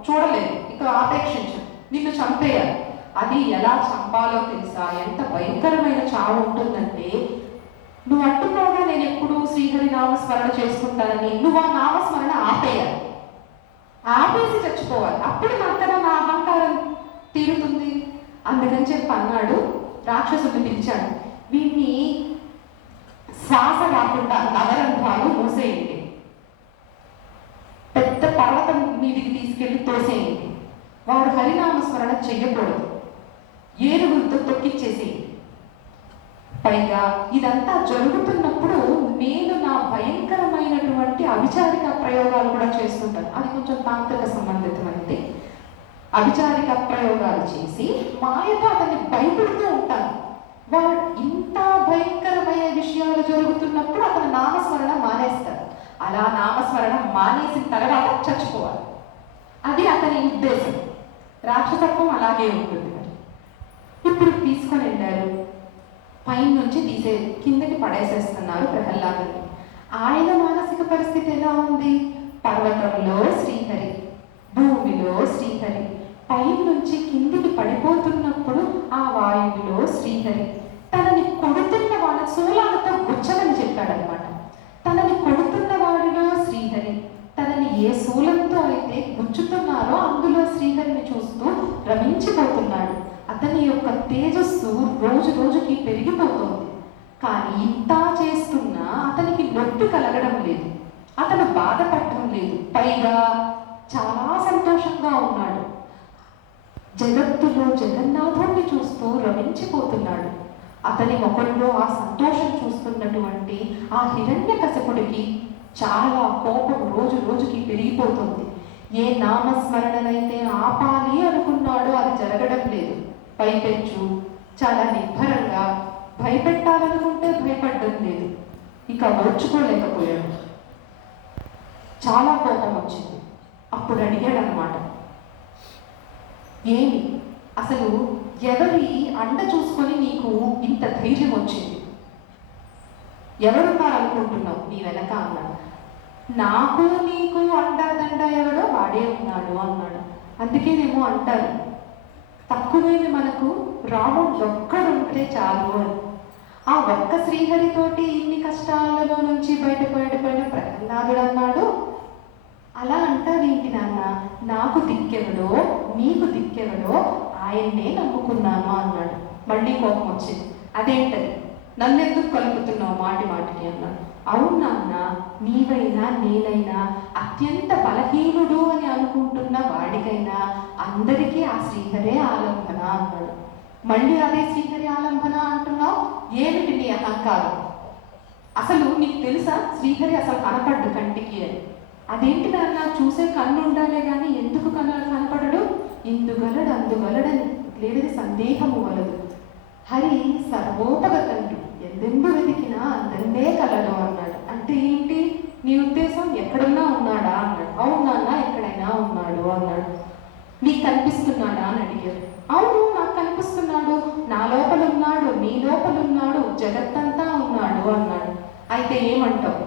చూడలేదు, ఇక ఆపేక్షించు, నిన్ను చంపేయాలి. అది ఎలా చంపాలో తెలుసా? ఎంత భయంకరమైన చావు ఉంటుందంటే, నువ్వు అంటున్నావుగా నేను ఎప్పుడు శ్రీహరి నామస్మరణ చేసుకుంటానని, నువ్వు ఆ నామస్మరణ ఆపేయాలి, ఆపేసి చచ్చిపోవాలి, అప్పుడు నా అహంకారం తీరుతుంది. అందుకని చెప్పి అన్నాడు, రాక్షసుడిని పిలిచాడు, వీడిని శ్వాస రాకుండా నవరంధ్రాలు మూసేయండి, పెద్ద పర్వతం మీదికి తీసుకెళ్లి తోసేయండి, వాడు హరినామస్మరణ చెయ్యకూడదు, ఏనుగులతో తొక్కిచ్చేసేయండి. పైగా ఇదంతా జరుగుతున్నప్పుడు నేను నా భయంకరమైనటువంటి అవిచారిక ప్రయోగాలు కూడా చేస్తుంటాను, అది కొంచెం తాంత్రిక సంబంధితమైనది. అవిచారిక ప్రయోగాలు చేసి మాయతో అతన్ని భయపెడుతూ ఉంటాను. వాడు ఇంత భయంకరమైన విషయాలు జరుగుతున్నప్పుడు అతను నామస్మరణ మానేస్తాడు. అలా నామస్మరణ మానేసిన తర్వాత చచ్చిపోవాలి, అది అతని ఉద్దేశం. రాక్షసత్వం అలాగే ఉంటుంది. మరి ఇప్పుడు తీసుకొని వెళ్ళారు, పైన నుంచి కిందకి పడేసేస్తున్నారు ప్రహ్లాదుని. ఆయన మానసిక పరిస్థితి ఎలా ఉంది? పర్వతంలో శ్రీహరి, భూమిలో శ్రీహరి, పైన నుంచి కిందికి పడిపోతున్నప్పుడు ఆ వాయువులో శ్రీహరి, తనని కొడుతున్న వాళ్ళ శూలాలతో గుచ్చలని చెప్పాడనమాట. తనని కొడుతున్న వాడిలో శ్రీహరి, తనని ఏ శూలంతో అయితే గుచ్చుతున్నారో అందులో శ్రీహరిని చూస్తూ రమించిపోతున్నాడు. అతని యొక్క తేజస్సు రోజు రోజుకి పెరిగిపోతుంది. కానీ ఇంత చేస్తున్నా అతనికి నొప్పి కలగడం లేదు, అతను బాధపడటం లేదు, పైగా చాలా సంతోషంగా ఉన్నాడు. జగత్తులో జగన్నాథుడిని చూస్తూ రమించిపోతున్నాడు. అతని ముఖంలో ఆ సంతోషం చూస్తున్నటువంటి ఆ హిరణ్యకశిపుడికి చాలా కోపం రోజు రోజుకి పెరిగిపోతుంది. ఏ నామస్మరణనైతే ఆపాలి అనుకున్నాడో అది జరగడం లేదు. పైపెచ్చు చాలా నిబ్బరంగా భయపెట్టాలనుకుంటే భయపడడం లేదు. ఇక ఓర్చుకోలేకపోయాడు. చాలా కోపం వచ్చింది. అప్పుడు అడిగాడు అన్నమాట, ఏమి అసలు ఎవరి అండ చూసుకొని నీకు ఇంత ధైర్యం వచ్చింది? ఎవరున్నారు అనుకుంటున్నావు నీ వెనక అన్నాడు. నాకు నీకు అండాదండ ఎవడో వాడే ఉన్నాడు అన్నాడు. అందుకేనేమో అంటారు, తక్కువేమి మనకు రాముడు ఒక్కడుంటే చాలు అని. ఆ ఒక్క శ్రీహరితోటి ఇన్ని కష్టాలలో నుంచి బయటపడిపోయిన ప్రహ్లాదుడు అన్నాడు. అలా అంటావేంటి నాన్న? నాకు దిక్కెవడో నీకు దిక్కెవడో ఆయన్నే నమ్ముకున్నాను అన్నాడు. మళ్ళీ కోపం వచ్చింది. అదేంటది, నన్నెందుకు కలుపుతున్నావు మాటి మాటికి అన్నాడు. అవును నాన్న, నీవైనా నేనైనా అత్యంత బలహీనుడు అని అనుకుంటున్న వాడికైనా అందరికీ ఆ శ్రీహరే ఆలంబన అన్నాడు. మళ్ళీ అదే శ్రీహరి ఆలంబన అంటున్నావు, ఏమిటి నీ అహంకారం? అసలు నీకు తెలుసా శ్రీహరి అసలు కనపడ్డు కంటికి అని? అదేంటి నాన్న, చూసే కన్ను ఉండాలే కానీ ఎందుకు కనపడడు? ఇందుగలడు అందుగలడని లేనిది సందేహము వలదు. హరి సర్వోపగతండు, ఎందెందు వెతికినా అందరినే కలడు అన్నాడు. అంటే ఏంటి నీ ఉద్దేశం? ఎక్కడున్నా ఉన్నాడా అన్నాడు. అవును నాన్న, ఎక్కడైనా ఉన్నాడు అన్నాడు. నీకు కనిపిస్తున్నాడా అని అడిగారు. అవును, నాకు కనిపిస్తున్నాడు, నా లోపల ఉన్నాడు, నీ లోపల ఉన్నాడు, జగత్తంతా ఉన్నాడు అన్నాడు. అయితే ఏమంటావు,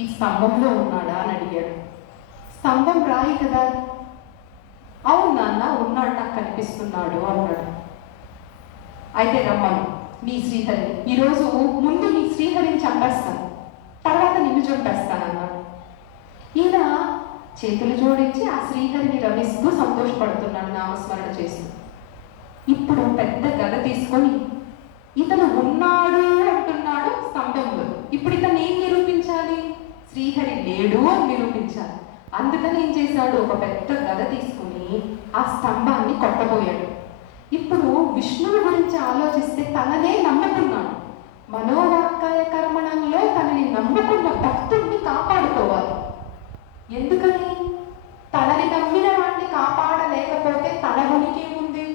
ఈ స్తంభంలో ఉన్నాడా అని అడిగాడు. స్తంభం రాయి కదా. అవును నాన్న, ఉన్నాడు, నాకు కనిపిస్తున్నాడు అన్నాడు. అయితే రమ్మను నీ శ్రీహరిని, ఈరోజు ముందు నీ శ్రీహరిని చంపేస్తాను, తర్వాత నిన్ను చంపేస్తాను అన్నాడు. ఈయన చేతులు జోడించి ఆ శ్రీహరిని రమిస్తూ సంతోషపడుతున్నాడు, నామస్మరణ చేస్తూ. ఇప్పుడు పెద్ద గద తీసుకొని ఇతను ఉన్నాడు అంటున్నాడు స్తంభంలో. ఇప్పుడు ఇతను ఏం నిరూపించాలి? శ్రీహరి లేడు అని నిరూపించాలి. అందుకని ఏం చేశాడు, ఒక పెద్ద గద తీసుకుని ఆ స్తంభాన్ని కొట్టబోయాడు. ఇప్పుడు విష్ణువు గురించి ఆలోచిస్తే తననే నమ్ముకున్నాడు. మనోవాక్కాయ కర్మణంలో తనని నమ్ముకున్న భక్తుడిని కాపాడుకోవాలి. ఎందుకని? తనని నమ్మిన వాడిని కాపాడలేకపోతే తన ఉనికి ఉంది.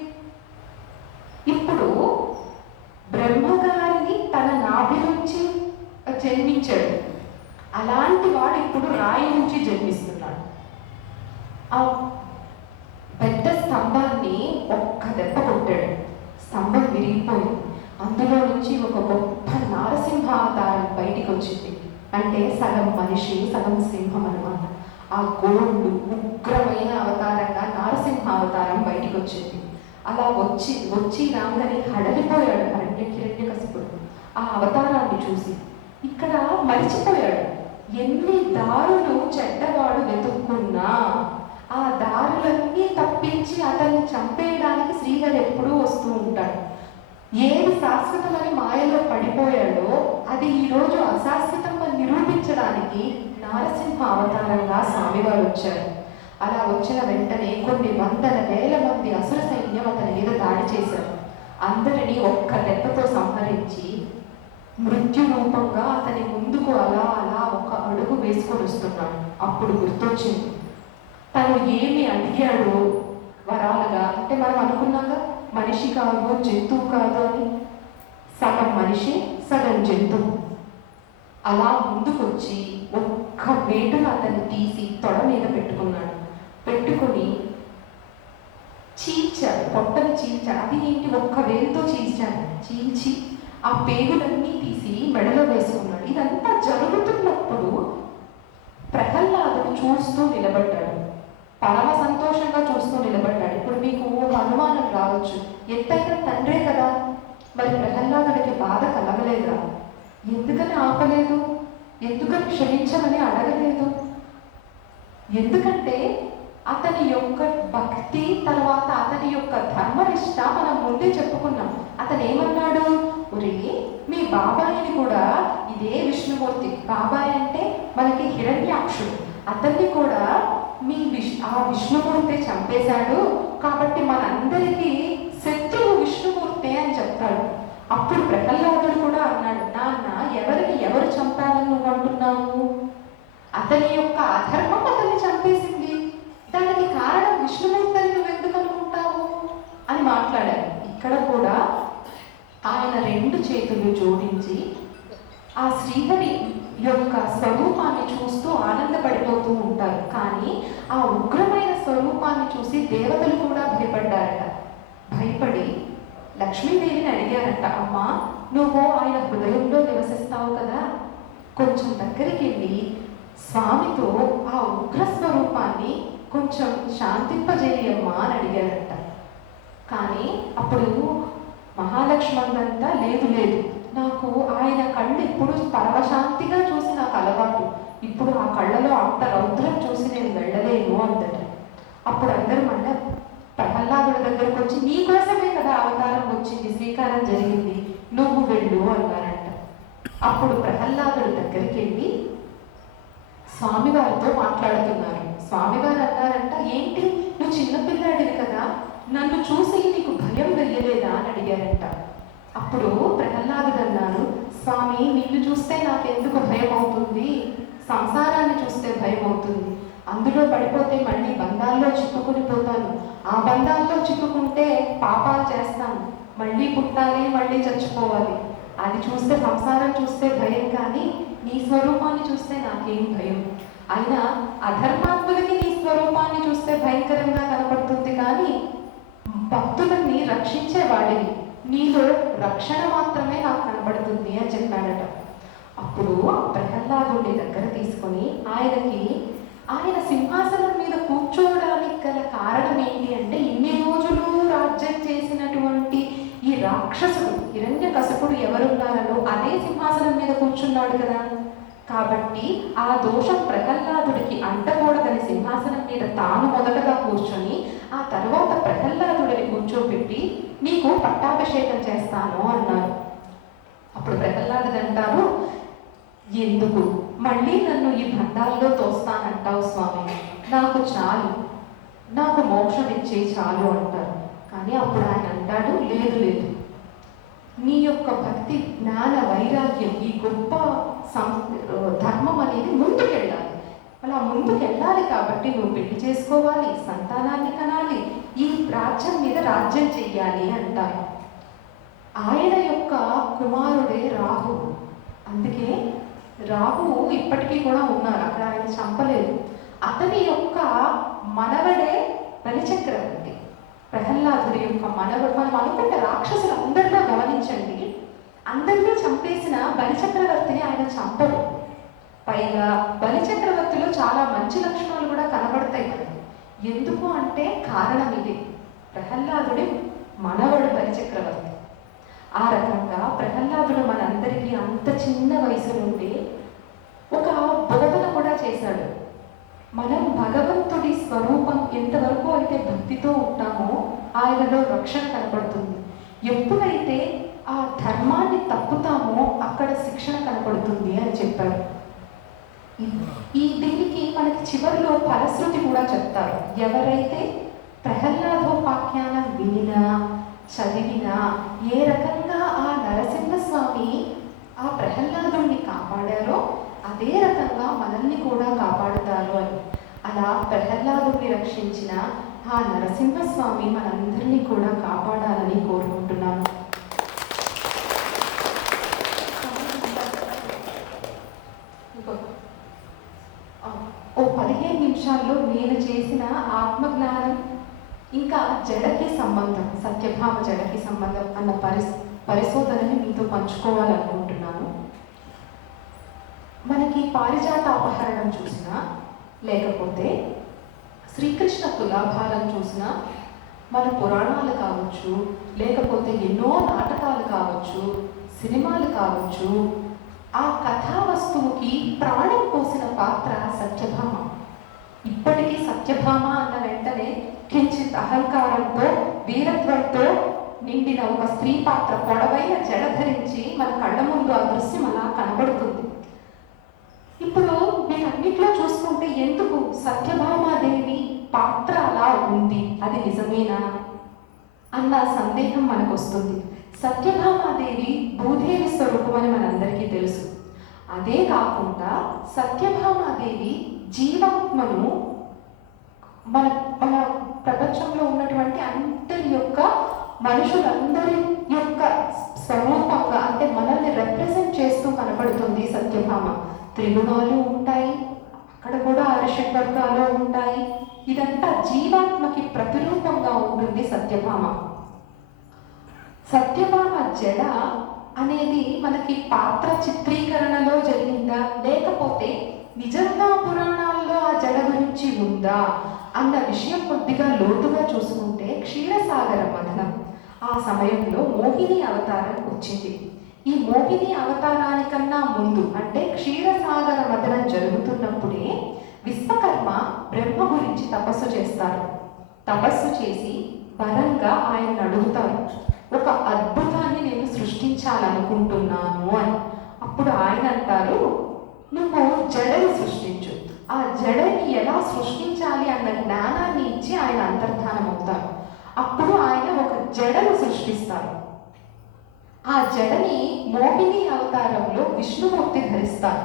ఇప్పుడు బ్రహ్మగారిని తన నాభి నుంచి జన్మించాడు, అలాంటి వాడు ఇప్పుడు రాయి నుంచి జన్మిస్తున్నాడు. ఆ పెద్ద స్తంభాన్ని ఒక్క దెబ్బ కొట్టాడు, స్తంభం విరిగిపోయింది. అందులో నుంచి ఒక గొప్ప నారసింహావతారం బయటికి వచ్చింది. అంటే సగం మనిషి సగం సింహం అన్నమాట. ఆ గోళ్ళు ఉగ్రమైన అవతారంగా నారసింహావతారం బయటికి వచ్చింది. అలా వచ్చి రాగానే హడలిపోయాడు హిరణ్యకశిపుడు ఆ అవతారాన్ని చూసి. ఇక్కడ మరిచిపోయాడు, ఎన్ని దారులు చెడ్డవాడు వెతుక్కున్నా ఆ దారులన్నీ తప్పించి అతన్ని చంపేయడానికి శ్రీహరి ఎప్పుడూ వస్తూ ఉంటాడు. ఏది శాశ్వతమని మాయలో పడిపోయాడో అది ఈరోజు అశాశ్వతంగా నిరూపించడానికి నారసింహ అవతారంగా స్వామివారు వచ్చారు. అలా వచ్చిన వెంటనే కొన్ని వందల వేల మంది అసుర సైన్యం అతని మీద దాడి చేశారు. అందరినీ ఒక్క దెబ్బతో సంహరించి మృత్యు రూపంగా అతని ముందుకు అలా అలా ఒక అడుగు వేసుకొని వస్తున్నాడు. అప్పుడు గుర్తొచ్చింది, తను ఏమి అడిగాడు వరాలుగా. అంటే మనం అనుకున్నాగా మనిషి కాదు జంతువు కాదు అని, సగం మనిషి సగం జంతువు. అలా ముందుకొచ్చి ఒక్క వేటును అతన్ని తీసి తొడ మీద పెట్టుకున్నాడు. పెట్టుకొని చీల్చాడు, పొట్టని చీల్చాడు. అది ఏంటి, ఒక్క వేలుతో చీల్చాడు. చీల్చి ఆ పేగులన్నీ తీసి మెడలో వేసుకున్నాడు. ఇదంతా జరుగుతున్నప్పుడు ప్రహ్లాదుడు చూస్తూ నిలబడ్డాడు, పరమ సంతోషంగా చూస్తూ నిలబడ్డాడు. ఇప్పుడు మీకు ఒక అనుమానం రావచ్చు, ఎంతైనా తండ్రే కదా, మరి ప్రహ్లాదుడికి బాధ కలగలేదా? ఎందుకని ఆపలేదు? ఎందుకని క్షమించమని అడగలేదు? ఎందుకంటే అతని యొక్క భక్తి తర్వాత అతని యొక్క ధర్మనిష్ట మనం ముందే చెప్పుకున్నాం. అతను ఏమన్నాడు, ఒరే మీ బాబాయిని కూడా ఇదే విష్ణుమూర్తి, బాబాయ్ అంటే మనకి హిరణ్యాక్షుడు, అతన్ని కూడా ఆ విష్ణుమూర్తి చంపేశాడు, కాబట్టి మనందరికీ శత్రువు విష్ణుమూర్తి అని చెప్తాడు. అప్పుడు ప్రహ్లాదుడు కూడా అన్నాడు, నాన్న ఎవరిని ఎవరు చంపాలని నువ్వు అంటున్నావు? అతని యొక్క అధర్మం అతన్ని చంపేసింది, దానికి కారణం విష్ణుమూర్తి అని నువ్వు ఎందుకు అనుకుంటావు అని మాట్లాడారు. ఇక్కడ కూడా ఆయన రెండు చేతులు జోడించి ఆ శ్రీహరి యొక్క స్వరూపాన్ని చూస్తూ ఆనందపడిపోతూ ఉంటారు. కానీ ఆ ఉగ్రమైన స్వరూపాన్ని చూసి దేవతలు కూడా భయపడ్డారట. భయపడి లక్ష్మీదేవిని అడిగారట, అమ్మా నువ్వు ఆయన హృదయంలో నివసిస్తావు కదా, కొంచెం దగ్గరికి వెళ్ళి స్వామితో ఆ ఉగ్ర స్వరూపాన్ని కొంచెం శాంతింపజేయమ్మా అని అడిగారట. కానీ అప్పుడు మహాలక్ష్మందంతా లేదు లేదు, నాకు ఆయన కళ్ళు ఇప్పుడు పరమశాంతిగా చూసి నాకు అలవాటు, ఇప్పుడు ఆ కళ్ళలో అంత రౌద్రం చూసి నేను వెళ్ళలేను అందట. అప్పుడు అందరూ మళ్ళీ ప్రహ్లాదుడి దగ్గరకు వచ్చి నీకోసమే కదా అవతారం వచ్చింది, శ్రీకారం జరిగింది, నువ్వు వెళ్ళు అన్నారంట. అప్పుడు ప్రహ్లాదుడి దగ్గరికి వెళ్ళి స్వామివారితో మాట్లాడుతున్నారు. స్వామివారు అన్నారంట, ఏంటి నువ్వు చిన్నపిల్లాడివి కదా, నన్ను చూసి నీకు భయం వెయ్యలేదా అని అడిగారంట. అప్పుడు ప్రహ్లాదుడు అన్నారు, స్వామి నిన్ను చూస్తే నాకెందుకు భయం అవుతుంది, సంసారాన్ని చూస్తే భయం అవుతుంది, అందులో పడిపోతే మళ్ళీ బంధాల్లో చిక్కుకుని పోతాను, ఆ బంధాల్లో చిక్కుకుంటే పాపాలు చేస్తాను, మళ్ళీ పుట్టాలి మళ్ళీ చచ్చిపోవాలి, అది చూస్తే సంసారం చూస్తే భయం, కానీ నీ స్వరూపాన్ని చూస్తే నాకేం భయం, అయినా అధర్మాత్ములకి నీ స్వరూపాన్ని చూస్తే భయంకరంగా కనపడుతుంది, కానీ భక్తులని రక్షించేవాడిని, నీలో రక్షణ మాత్రమే నాకు కనబడుతుంది అని చెప్పాడట. అప్పుడు ప్రహ్లాదుని దగ్గర తీసుకొని ఆయన సింహాసనం మీద కూర్చోవడానికి గల కారణం ఏంటి అంటే, ఇన్ని రోజులు రాజ్యం చేసినటువంటి ఈ రాక్షసుడు హిరణ్యకశపుడు ఎవరున్నారో అదే సింహాసనం మీద కూర్చున్నాడు కదా, కాబట్టి ఆ దోషం ప్రహ్లాదుడికి అంటకూడదని సింహాసనం మీద తాను మొదటగా కూర్చొని ఆ తర్వాత ప్రహ్లాదుడిని కూర్చోబెట్టి నీకు పట్టాభిషేకం చేస్తాను అన్నారు. అప్పుడు ప్రహ్లాదుడు అంటారు, ఎందుకు మళ్ళీ నన్ను ఈ బంధాల్లో తోస్తానంటావు స్వామి, నాకు చాలు, నాకు మోక్షం ఇచ్చే చాలు అంటారు. కానీ అప్పుడు ఆయన అంటాడు, లేదు లేదు, నీ యొక్క భక్తి జ్ఞాన వైరాగ్యం ఈ గొప్ప ధర్మం అనేది ముందుకెళ్ళాలి, అలా ముందుకెళ్ళాలి కాబట్టి నువ్వు పెళ్లి చేసుకోవాలి, సంతానాన్ని కనాలి, ఈ రాజ్యం మీద రాజ్యం చెయ్యాలి అంటారు. ఆయన యొక్క కుమారుడే రాహువు, అందుకే రాహువు ఇప్పటికీ కూడా ఉన్నారు అక్కడ, ఆయన చంపలేదు. అతని యొక్క మనవడే బలిచక్రవర్తి, ప్రహ్లాదుడి యొక్క మనవడు. మనం అనుకుంటే రాక్షసులు అందరిలో గమనించండి, అందరినీ చంపేసిన బలిచక్రవర్తిని ఆయన చంపడు. పైగా బలిచక్రవర్తిలో చాలా మంచి లక్షణాలు కూడా కనబడతాయి మనకి. ఎందుకు అంటే కారణం ఇది, ప్రహ్లాదుడి మనవడు బలిచక్రవర్తి. ఆ రకంగా ప్రహ్లాదుడు మనందరికీ అంత చిన్న వయసు నుండి ఒక బోధన కూడా చేశాడు. మనం భగవంతుడి స్వరూపం ఎంతవరకు అయితే భక్తితో ఉంటామో ఆయనలో రక్షణ కనపడుతుంది, ఎప్పుడైతే ఆ ధర్మాన్ని తప్పుతామో అక్కడ శిక్షణ కనపడుతుంది అని చెప్పారు. దీనికి మనకి చివరిలో ఫలశ్రుతి కూడా చెప్తారు. ఎవరైతే ప్రహ్లాదోపాఖ్యానం వినినా చదివినా ఏ రకంగా ఆ నరసింహస్వామి ఆ ప్రహ్లాదుడిని కాపాడారో అదే రకంగా మనల్ని కూడా కాపాడుతారు అని. అలా ప్రహ్లాదుడిని రక్షించిన ఆ నరసింహస్వామి మనందరినీ కూడా కాపాడాలని కోరుకుంటున్నాను. ఓ 15 నిమిషాల్లో నేను చేసిన ఆత్మజ్ఞానం ఇంకా జడకి సంబంధం, సత్యభామ జడకి సంబంధం అన్న పరిశోధనని మీతో పంచుకోవాలనుకుంటున్నాను. మనకి పారిజాత అపహరణం చూసినా, లేకపోతే శ్రీకృష్ణ తులాభారం చూసినా, మన పురాణాలు కావచ్చు, లేకపోతే ఎన్నో నాటకాలు కావచ్చు, సినిమాలు కావచ్చు, ఆ కథా వస్తువుకి ప్రాణం పోసిన పాత్ర సత్యభామ. ఇప్పటికీ సత్యభామ అన్న వెంటనే కించిత్ అహంకారంతో వీరత్వంతో నిండిన ఒక స్త్రీ పాత్ర పొడవైన జడ ధరించి మన కళ్ళ ముందు ఆ దృశ్యం అలా కనబడుతుంది. ఇప్పుడు వీటన్నిటిలో చూసుకుంటే ఎందుకు సత్యభామాదేవి పాత్ర అలా ఉంది, అది నిజమేనా అన్న సందేహం మనకు వస్తుంది. సత్యభామాదేవి భూదేవి స్వరూపం అని మనందరికీ తెలుసు. అదే కాకుండా సత్యభామాదేవి జీవాత్మను మన మన ప్రపంచంలో ఉన్నటువంటి అందరి యొక్క మనుషులందరి యొక్క స్వరూపంగా, అంటే మనల్ని రిప్రజెంట్ చేస్తూ కనబడుతుంది సత్యభామ. త్రిగుణాలు ఉంటాయి, అక్కడ కూడా అరిషడ్వర్గాలు ఉంటాయి. ఇదంతా జీవాత్మకి ప్రతిరూపంగా ఉంటుంది సత్యభామ. సత్యభామ జడ అనేది మనకి పాత్ర చిత్రీకరణలో జరిగిందా, లేకపోతే నిజంగా పురాణాల్లో ఆ జడ గురించి ఉందా అన్న విషయం కొద్దిగా లోతుగా చూసుకుంటే, క్షీరసాగర మథనం ఆ సమయంలో మోహిని అవతారం వచ్చింది. ఈ మోహిని అవతారానికన్నా ముందు, అంటే క్షీరసాగర మథనం జరుగుతున్నప్పుడే విశ్వకర్మ బ్రహ్మ గురించి తపస్సు చేస్తారు. తపస్సు చేసి వరంగా ఆయన అడుగుతారు, ఒక అద్భుతాన్ని నేను సృష్టించాలనుకుంటున్నాను అని. అప్పుడు ఆయన అంటారు, నువ్వు జడని సృష్టించు. ఆ జడని ఎలా సృష్టించాలి అన్న జ్ఞానాన్ని ఇచ్చి ఆయన అంతర్ధానం అవుతారు. అప్పుడు ఆయన ఒక జడను సృష్టిస్తారు. ఆ జడని మోహిని అవతారంలో విష్ణుమూర్తి ధరిస్తారు.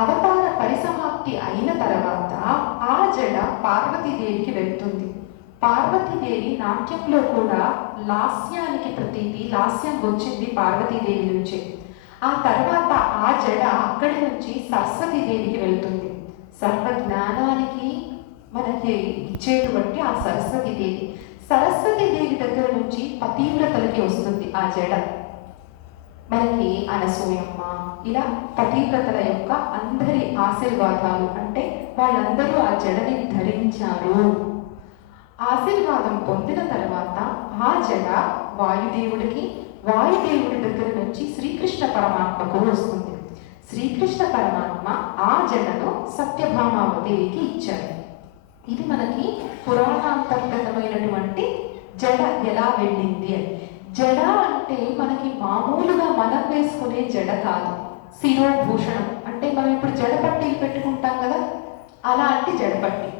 అవతార పరిసమాప్తి అయిన తర్వాత ఆ జడ పార్వతీదేవికి వెళ్తుంది. పార్వతీదేవి నాట్యంలో కూడా లాస్యానికి ప్రతీతి, లాస్యం వచ్చింది పార్వతీదేవి నుంచి. ఆ తర్వాత ఆ జడ అక్కడి నుంచి సరస్వతీదేవికి వెళ్తుంది. సర్వ జ్ఞానానికి మనకి ఇచ్చేటువంటి ఆ సరస్వతీదేవి. సరస్వతీదేవి దగ్గర నుంచి పతివ్రతలకి వస్తుంది ఆ జడ. మనకి అనసూయమ్మ, ఇలా పతివ్రతల యొక్క అందరి ఆశీర్వాదాలు, అంటే వాళ్ళందరూ ఆ జడని ధరించారు. ఆశీర్వాదం పొందిన తర్వాత ఆ జడ వాయుదేవుడికి, వాయుదేవుడి దగ్గర నుంచి శ్రీకృష్ణ పరమాత్మకు వస్తుంది. శ్రీకృష్ణ పరమాత్మ ఆ జడను సత్యభామాదేవికి ఇచ్చారు. ఇది మనకి పురాణాంతర్గతమైనటువంటి జడ ఎలా వెళ్ళింది అని. జడ అంటే మనకి మామూలుగా మనం వేసుకునే జడ కాదు, శిరోభూషణం. అంటే మనం ఇప్పుడు జడపట్టీలు పెట్టుకుంటాం కదా, అలాంటి జడపట్టి.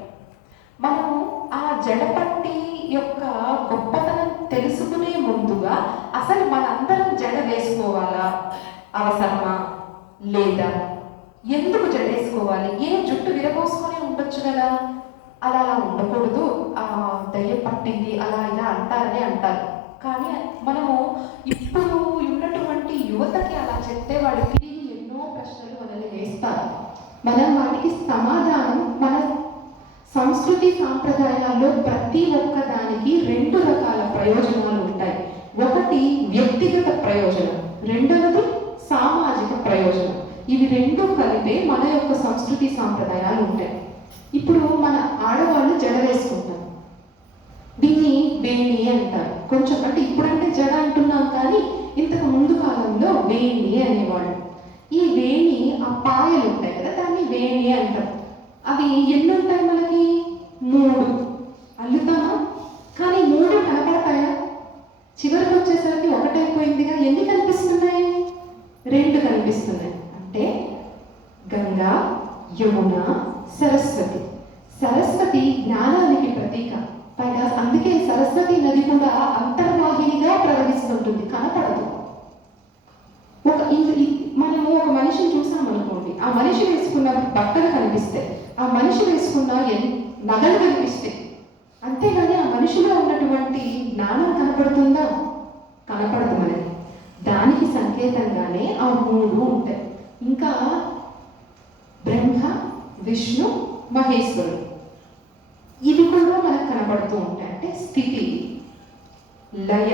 మనము ఆ జడపట్టి యొక్క గొప్పతనం తెలుసుకునే ముందుగా అసలు మనందరం జడ వేసుకోవాలా, అవసరమా లేదా, ఎందుకు జడ వేసుకోవాలి, ఏ జుట్టు విరబోసుకొని ఉండొచ్చు కదా, అలా ఉండకూడదు, ఆ దయ్యం పట్టింది అలా ఇలా అంటారని అంటారు. కానీ మనము ఇప్పుడు ఉన్నటువంటి యువతకి అలా చెప్తే వాళ్ళు తిరిగి ఎన్నో ప్రశ్నలు మనల్ని వేస్తారు. మనం వాటికి సమాధానం, మన సంస్కృతి సాంప్రదాయాల్లో ప్రతి ఒక్క దానికి రెండు రకాల ప్రయోజనాలు ఉంటాయి. ఒకటి వ్యక్తిగత ప్రయోజనం, రెండవది సామాజిక ప్రయోజనం. ఇవి రెండు కలిపే మన యొక్క సంస్కృతి సాంప్రదాయాలు ఉంటాయి. ఇప్పుడు మన ఆడవాళ్ళు జడ వేసుకుంటారు, దీన్ని వేణి అంటారు. కొంచెం అంటే ఇప్పుడంటే జడ అంటున్నాం, కానీ ఇంతకు ముందు కాలంలో వేణి అనేవాళ్ళు. ఈ వేణి, ఆ పాయలు ఉంటాయి కదా, దాన్ని వేణి అంటారు. అవి ఎన్ని ఉంటాయి మనకి? 3 అల్లుతామా, కానీ 3 కనపడతాయా? చివరికి వచ్చేసరికి ఒకటైపోయిందిగా. ఎన్ని కనిపిస్తున్నాయి? 2 కనిపిస్తున్నాయి. అంటే గంగా, యమున, సరస్వతి. సరస్వతి జ్ఞానానికి ప్రతీక. పైగా అందుకే సరస్వతి నది కూడా అంతర్వాహినిగా ప్రవహిస్తుంటుంది, కనపడదు. మనము ఒక మనిషిని చూసామనుకోండి, ఆ మనిషి వేసుకున్న బట్టలు కనిపిస్తాయి, ఆ మనిషి వేసుకున్న నగలు కనిపిస్తాయి, అంతేగాని ఆ మనిషిలో ఉన్నటువంటి జ్ఞానం కనపడుతుందా? కనపడదు మనకి. దానికి సంకేతంగానే ఆ 3 ఉంటాయి. ఇంకా బ్రహ్మ, విష్ణు, మహేశ్వరుడు, ఇవి కూడా మనకు కనపడుతూ ఉంటాయి. అంటే స్థితి, లయ,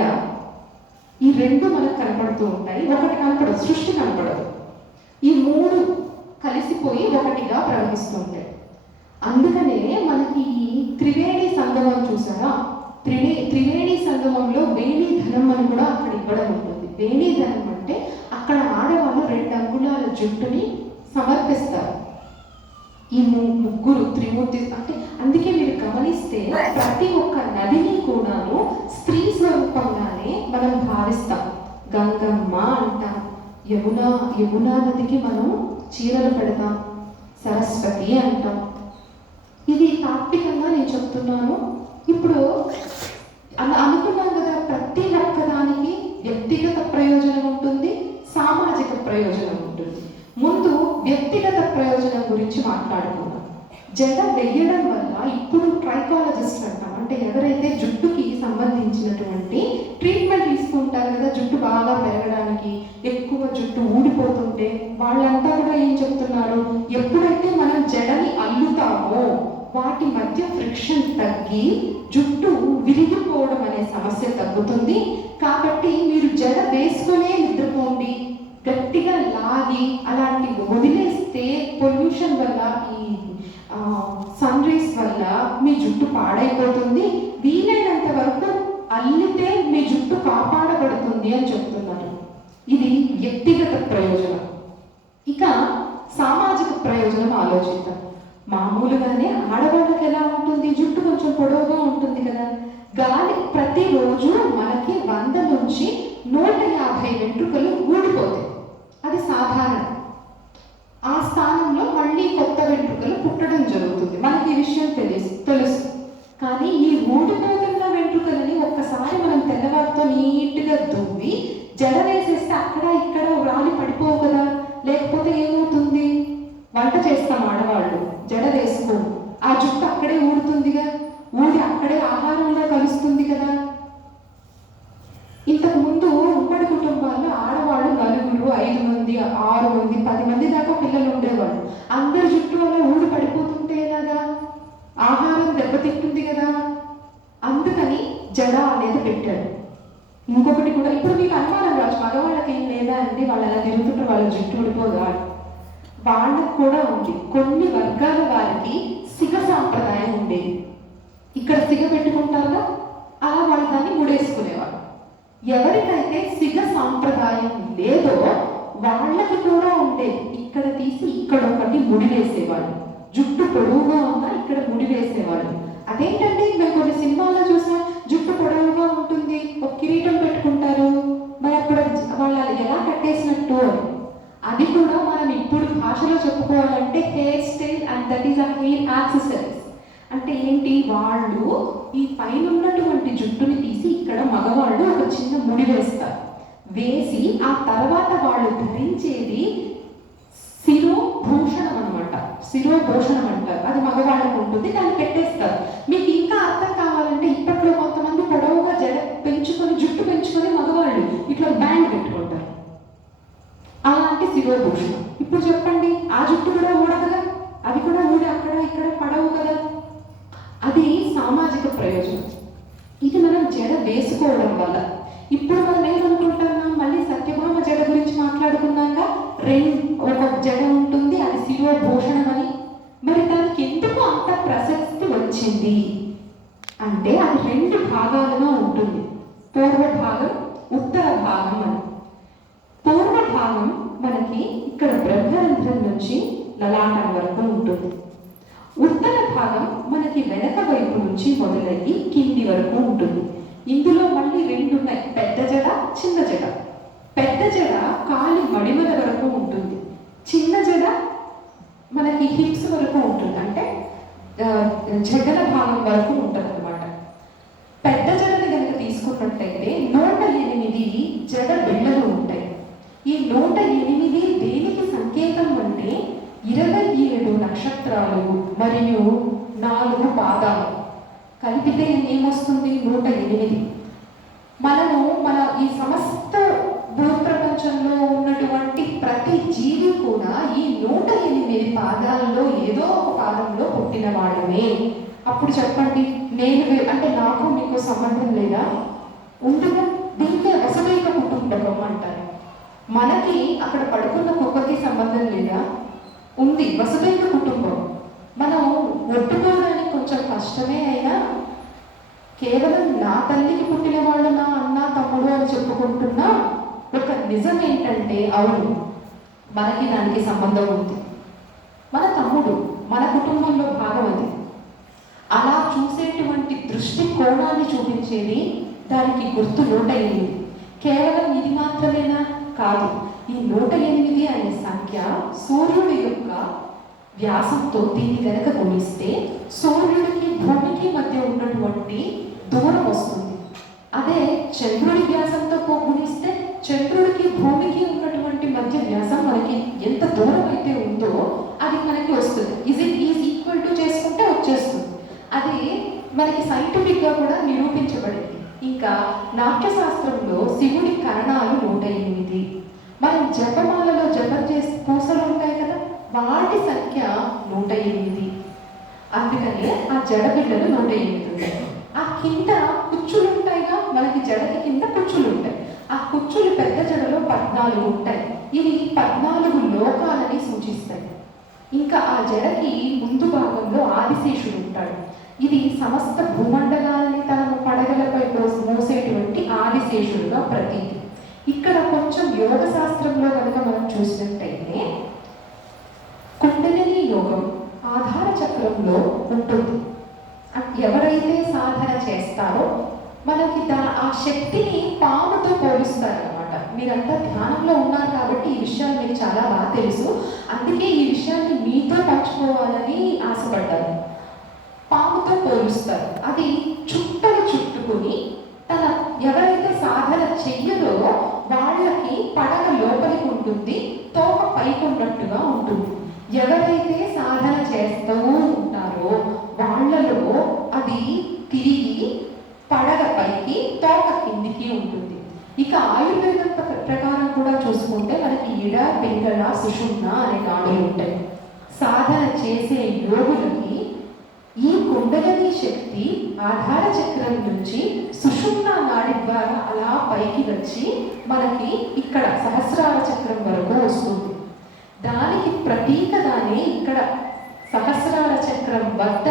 ఈ 2 మనకు కనపడుతూ ఉంటాయి. ఒకటి కనపడదు, సృష్టి కనపడదు. ఈ 3 కలిసిపోయి ఒకటిగా ప్రవహిస్తుంటాయి. అందుకనే మనకి ఈ త్రివేణి సంగమం చూసారా? త్రివేణి సంగమంలో వేణి ధనం అని కూడా అక్కడ ఇవ్వడం ఉంటుంది. వేణి ధనం అంటే అక్కడ ఆడవాళ్ళు 2 అంగుళాల జుట్టుని సమర్పిస్తారు. ఈ ముగ్గురు త్రిమూర్తి అంటే అందుకే మీరు గమనిస్తే ప్రతి ఒక్క నదిని కూడాను స్త్రీ స్వరూపంగానే మనం భావిస్తాం. గంగమ్మ అంటాం, యమునా నదికి మనం చీరలు పెడతాం, సరస్వతి అంటాం. ఇది తాత్వికంగా నేను చెప్తున్నాను. ఇప్పుడు అనుకున్నాం కదా, ప్రతి ఒక్కదానికి వ్యక్తిగత ప్రయోజనం ఉంటుంది, సామాజిక ప్రయోజనం ఉంటుంది. ముందు వ్యక్తిగత ప్రయోజనం గురించి మాట్లాడుకుందాం. జడ వెయ్యడం వల్ల ఇప్పుడు ట్రైకాలజిస్ట్ అంటాం, అంటే ఎవరైతే జుట్టుకి సంబంధించినటువంటి ట్రీట్మెంట్ తీసుకుంటారు కదా, జుట్టు బాగా పెరగడానికి, ఎక్కువ జుట్టు ఊడిపోతుంటే వాళ్ళంతా కూడా ఏం చెప్తున్నారు, ఎప్పుడైతే మనం జడని అల్లుతామో వాటి మధ్య ఫ్రిక్షన్ తగ్గి జుట్టు విరిగిపోవడం అనే సమస్య తగ్గుతుంది. కాబట్టి మీరు జడ వేసుకునే నిద్రపోండి, గట్టిగా లాగి అలాంటి వదిలేస్తే పొల్యూషన్ వల్ల, ఈ సన్ రేస్ వల్ల మీ జుట్టు పాడైపోతుంది. వీలైనంత వరకు అల్లితే మీ జుట్టు కాపాడబడుతుంది అని చెప్తున్నారు. ఇది వ్యక్తిగత ప్రయోజనం. ఇక సామాజిక ప్రయోజనం ఆలోచిద్దాం. మామూలుగానే ఆడవాళ్ళకి ఎలా ఉంటుంది, జుట్టు కొంచెం పొడవుగా ఉంటుంది కదా. గాలి ప్రతిరోజు మనకి 100 నుంచి 150 వెంట్రుకలు ఊడిపోతాయి, అది సాధారణం. ఆ స్థానంలో మళ్ళీ కొత్త వెంట్రుకలు పుట్టడం జరుగుతుంది, మనకి ఈ విషయం తెలుసు. కానీ ఈ ఊడిపోతున్న వెంట్రుకలని ఒక్కసారి మనం తెల్లవారితో నీట్గా దువ్వి జడ వేసేస్తే అక్కడ ఇక్కడ రాలి పడిపోవు కదా. లేకపోతే ఏమవుతుంది, వంట చేస్తాం ఆడవాళ్ళు, జడ వేసుకోము, ఆ జుట్టు అక్కడే ఊడుతుందిగా, ఊడి అక్కడే ఆహారంలో కలుస్తుంది కదా. ఇంతకు ముందు ఉమ్మడి కుటుంబాల్లో ఆడవాళ్ళు 4, 5 మంది, 6 మంది, 10 మంది దాకా పిల్లలు ఉండేవాళ్ళు. అందరి జుట్టు అలా ఊడి పడిపోతుంటే ఎలాగా, ఆహారం దెబ్బతింటుంది కదా. అందుకని జడ అనేది పెట్టాడు. ఇంకొకటి కూడా, ఇప్పుడు మీకు అనుమానం రావచ్చు, మగవాళ్ళకి ఏం లేదా అండి, వాళ్ళు అలా తిరుగుతుంటారు, వాళ్ళ జుట్టు ఊడిపోదా. వాళ్ళకు కూడా ఉంది. కొన్ని వర్గాల వారికి సిగ సాంప్రదాయం ఉండేది. ఇక్కడ సిగ పెట్టుకుంటారుగా, అలా వాళ్ళు దాన్ని ముడేసుకునేవారు. ఎవరికైతే సిగ సాంప్రదాయం లేదో వాళ్ళకి కూడా ఉండేది. ఇక్కడ తీసి ఇక్కడ ఒకటి ముడి వేసేవాళ్ళు, జుట్టు పొడవుగా ఉన్నా ఇక్కడ ముడి వేసేవాళ్ళు. అదేంటంటే మేము కొన్ని సినిమాల్లో చూసాం, జుట్టు పొడవుగా ఉంటుంది, ఒక కిరీటం పెట్టుకుంటారు, మరి అప్పుడు వాళ్ళు ఎలా కట్టేసినట్టు అని. అది కూడా మనం ఇప్పుడు భాషలో చెప్పుకోవాలంటే hair style and that is a hair accessories. అంటే ఏంటి, వాళ్ళు ఈ పైన ఉన్నటువంటి జుట్టుని తీసి ఇక్కడ మగవాళ్ళు ఒక చిన్న ముడి వేస్తారు, వేసి ఆ తర్వాత వాళ్ళు ధరించేది శిరోభూషణం అనమాట. శిరోభూషణం అంటారు, అది మగవాళ్ళకు ఉంటుంది, దాన్ని పెట్టేస్తారు. మీకు ఇంకా అర్థం కావాలంటే ఇప్పట్లో కొంతమంది పొడవుగా జడ పెంచుకొని, జుట్టు పెంచుకొని మగవాళ్ళు ఇట్లా బ్యాండ్ పెట్టుకుంటారు, అలాంటి శిరోభూషణం. ఇప్పుడు చెప్పండి, ఆ జుట్టు కూడా ఊడదుగా, అవి కూడా ఊడి అక్కడ ఇక్కడ పడవు కదా. అది సామాజిక ప్రయోజనం. ఇది మనం జడ వేసుకోవడం వల్ల. ఇప్పుడు మనం ఏమనుకుంటున్నాం, మళ్ళీ సత్యభామ జడ గురించి మాట్లాడుకున్నాక ఒక జడ ఉంటుంది, అది శిరోభూషణం అని. మరి దానికి ఎందుకు అంత ప్రశస్తి వచ్చింది అంటే అది 2 భాగాలుగా ఉంటుంది, పూర్వ భాగం, ఉత్తర భాగం అని. పూర్వ భాగం మనకి ఇక్కడ బ్రహ్మరంధ్రం నుంచి లలాటం వరకు ఉంటుంది. ఉత్తర భాగం మనకి వెనక వైపు నుంచి మొదలయ్యి కింది వరకు ఉంటుంది. ఇందులో మళ్ళీ 2 ఉన్నాయి, పెద్ద జడ, చిన్న జడ. పెద్ద జడ కాలి మడిమల వరకు ఉంటుంది, చిన్న జడ మనకి హిప్స్ వరకు ఉంటుంది, అంటే జగల భాగం వరకు ఉంటుంది అనమాట. పెద్ద జడని కనుక తీసుకున్నట్టయితే 108 జడ బిళ్ళలు ఉంటాయి. ఈ 108 దేనికి సంకేతం అంటే 27 నక్షత్రాలు మరియు 4 పాదాలు కలిపితే ఏమొస్తుంది, 108. మనము మన ఈ సమస్త భూప్రపంచంలో ఉన్నటువంటి ప్రతి జీవి కూడా ఈ 108 పాదాలలో ఏదో ఒక పాదంలో పుట్టిన వాళ్ళమే. అప్పుడు చెప్పండి, నేను అంటే నాకు మీకు సంబంధం లేదా, ఉందిగా. దీంట్లో వసమైక కుటుంబం అంటారు. మనకి అక్కడ పడుకున్న కుక్కకి సంబంధం లేదా, ఉంది, వసుదైక కుటుంబం. మనం ఒట్టుకోవడానికి కొంచెం కష్టమే అయినా కేవలం నా తల్లికి పుట్టిన వాళ్ళు నా అన్న తమ్ముడు అని చెప్పుకుంటున్నా ఒక నిజం ఏంటంటే, అవును మనకి దానికి సంబంధం ఉంది. మన తమ్ముడు, మన కుటుంబంలో భాగం అది. అలా చూసేటువంటి దృష్టి కోణాన్ని చూపించేది దానికి గుర్తు 108. కేవలం ఇది మాత్రమేనా? కాదు. ఈ 108 అనే సంఖ్య సూర్యుడి యొక్క వ్యాసంతో దీన్ని కనుక గుణిస్తే సూర్యుడికి భూమికి మధ్య ఉన్నటువంటి దూరం వస్తుంది. అదే చంద్రుడి వ్యాసంతో గుణిస్తే చంద్రుడికి భూమికి ఉన్నటువంటి మధ్య వ్యాసం మనకి ఎంత దూరం అయితే ఉందో అది మనకి వస్తుంది. ఈజ్ ఈక్వల్ టు చేసుకుంటే వచ్చేస్తుంది. అది మనకి సైంటిఫిక్గా కూడా నిరూపించబడింది. ఇంకా నాట్యశాస్త్రంలో శివుడి కరణాలు 108. మనం జపమాలలో జపం చేసి పూసలు ఉంటాయి కదా, వాటి సంఖ్య 108. అందుకని ఆ జడబిడ్డలు 108 ఉంటాయి. ఆ కింద కుచ్చులు ఉంటాయిగా, మనకి జడకి కింద కుచ్చులు ఉంటాయి. ఆ కుచ్చులు పెద్ద జడలో 14 ఉంటాయి. ఇవి 14 లోకాలని సూచిస్తాయి. ఇంకా ఆ జడకి ముందు భాగంలో ఆదిశేషుడు ఉంటాడు. ఇది సమస్త భూమండలాన్ని తన పడగలపై మోసేటువంటి ఆదిశేషుడుగా ప్రతీతి. ఇక్కడ కొంచెం యోగ శాస్త్రంలో కనుక మనం చూసినట్టయితే కుండలిని యోగం ఆధార చక్రంలో ఉంటుంది. ఎవరైతే సాధన చేస్తారో మనకి ఆ శక్తిని పాముతో పోలుస్తారనమాట. మీరంతా ధ్యానంలో ఉన్నారు కాబట్టి ఈ విషయాలు మీకు చాలా బాగా తెలుసు. అందుకే ఈ విషయాన్ని మీతో పంచుకోవాలని ఆశపడ్డారు. పాముతో పోలుస్తారు. అది చుట్టలు చుట్టుకుని తన ఎవరైతే సాధన చెయ్యదో వాళ్ళకి పడగ లోపలికి ఉంటుంది, తోక పైకి ఉన్నట్టుగా ఉంటుంది. ఎవరైతే సాధన చేస్తూ ఉంటారో వాళ్ళలో అది తిరిగి పడగ పైకి తోక కిందికి ఉంటుంది. ఇక ఆయుర్వేదం ప్రకారం కూడా చూసుకుంటే మనకి ఇడ, పింగళ, సుషుమ్న అనే నాడులు ఉంటాయి. సాధన చేసే యోగులకి ఈ కుండలిని శక్తి ఆధార చక్రం నుంచి సుషుమ్న నాడి ద్వారా అలా పైకి వచ్చి మనకి ఇక్కడ సహస్రార చక్రం వరకు వస్తుంది. దానికి ప్రతీకగానే ఇక్కడ సహస్రార చక్రం వద్ద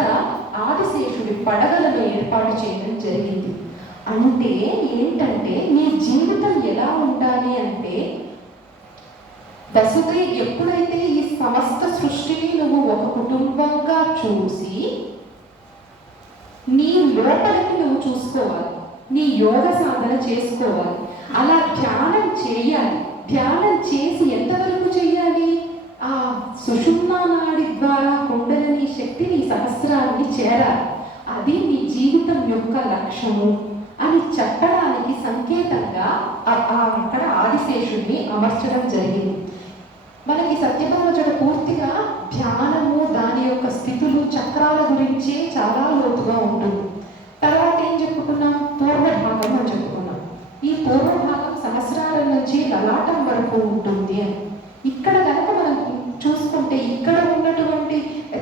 ఆదిశేషుడి పడగలను ఏర్పాటు చేయడం జరిగింది. అంటే ఏంటంటే నీ జీవితం ఎలా ఉండాలి అంటే, వసుదే ఎప్పుడైతే ఈ సమస్త సృష్టిని నువ్వు ఒక కుటుంబంగా చూసి నీ లోపలికి నువ్వు చూసుకోవాలి, నీ యోగ సాధన చేసుకోవాలి, అలా ధ్యానం చేయాలి. ధ్యానం చేసి ఎంతవరకు చేయాలి? ఆ సుషుమ్నా నాడి ద్వారా కుండలిని శక్తిని సహస్రాన్ని చేరాలి. అది నీ జీవితం యొక్క లక్ష్యము అని చెప్పడానికి సంకేతంగా అక్కడ ఆదిశేషుడిని అమర్చడం జరిగింది. మనకి సత్యభామ జడ పూర్తిగా ధ్యానము, దాని యొక్క స్థితులు, చక్రాల గురించి చాలా లోతుగా ఉంటుంది. తర్వాత ఏం చెప్పుకున్నాం? పూర్వభాగం అని చెప్పుకున్నాం. ఈ పూర్వభాగం సహస్రాల నుంచి లలాటం వరకు ఉంటుంది అని. ఇక్కడ కనుక మనం చూసుకుంటే ఇక్కడ ఉన్నటువంటి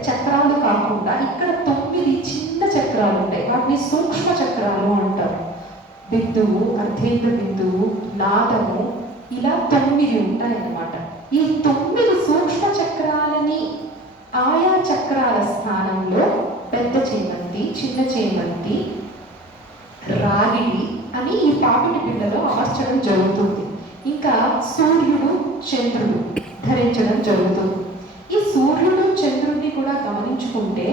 చక్రాలు కాకుండా ఇక్కడ 9 చిన్న చక్రాలు ఉంటాయి. వాటిని సూక్ష్మ చక్రాలు అంటారు. బిందువు, అర్ధేంద్ర బిందువు, నాదము, ఇలా 9 ఉంటాయి అన్నమాట. ఈ 9 సూక్ష్మ చక్రాలని ఆయా చక్రాల స్థానంలో పెద్ద చేమంతి, చిన్న చేమంతి, రాగిడి అని ఈ పాపిడి బిడ్డలో అమర్చడం జరుగుతుంది. ఇంకా సూర్యుడు, చంద్రుడు ధరించడం జరుగుతుంది. ఈ సూర్యుడు, చంద్రుడిని కూడా గమనించుకుంటే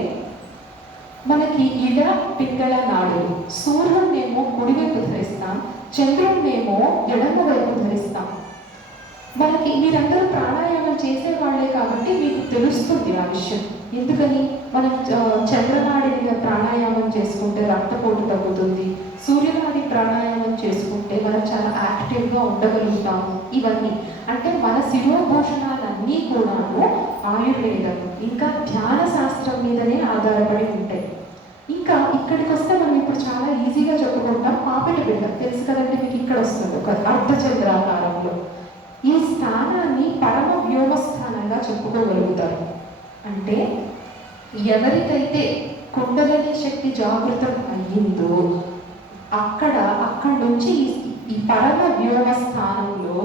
మనకి ఇడ, పింగళ నాడులు. సూర్యుడినేమో కుడివైపు ధరిస్తాం, చంద్రుడినేమో ఎడమ వైపు ధరిస్తాం. మనకి మీరందరూ ప్రాణాయామం చేసేవాళ్లే కాబట్టి మీకు తెలుస్తుంది ఆ విషయం. ఎందుకని మనం చంద్రనాడిని ప్రాణాయామం చేసుకుంటే రక్తపోటు తగ్గుతుంది, సూర్యనాడి ప్రాణాయామం చేసుకుంటే మనం చాలా యాక్టివ్గా ఉండగలుగుతాము. ఇవన్నీ అంటే మన శిరోభూషణాలన్నీ కూడాను ఆయుర్వేదం ఇంకా ధ్యాన శాస్త్రం మీదనే ఆధారపడి ఉంటాయి. ఇంకా ఇక్కడికి వస్తే మనం ఇప్పుడు చాలా ఈజీగా చెప్పుకుంటాం. పాపిడి బిడ్డ తెలుసు కదండి మీకు. ఇక్కడ వస్తుంది ఒక అర్ధచంద్రాకారంలో. ఈ స్థానాన్ని పరమ వ్యోమ స్థానంగా చెప్పుకోగలుగుతారు. అంటే ఎవరికైతే కుండలిని శక్తి జాగృతం అయ్యిందో అక్కడి నుంచి ఈ పరమ వ్యోమ స్థానంలో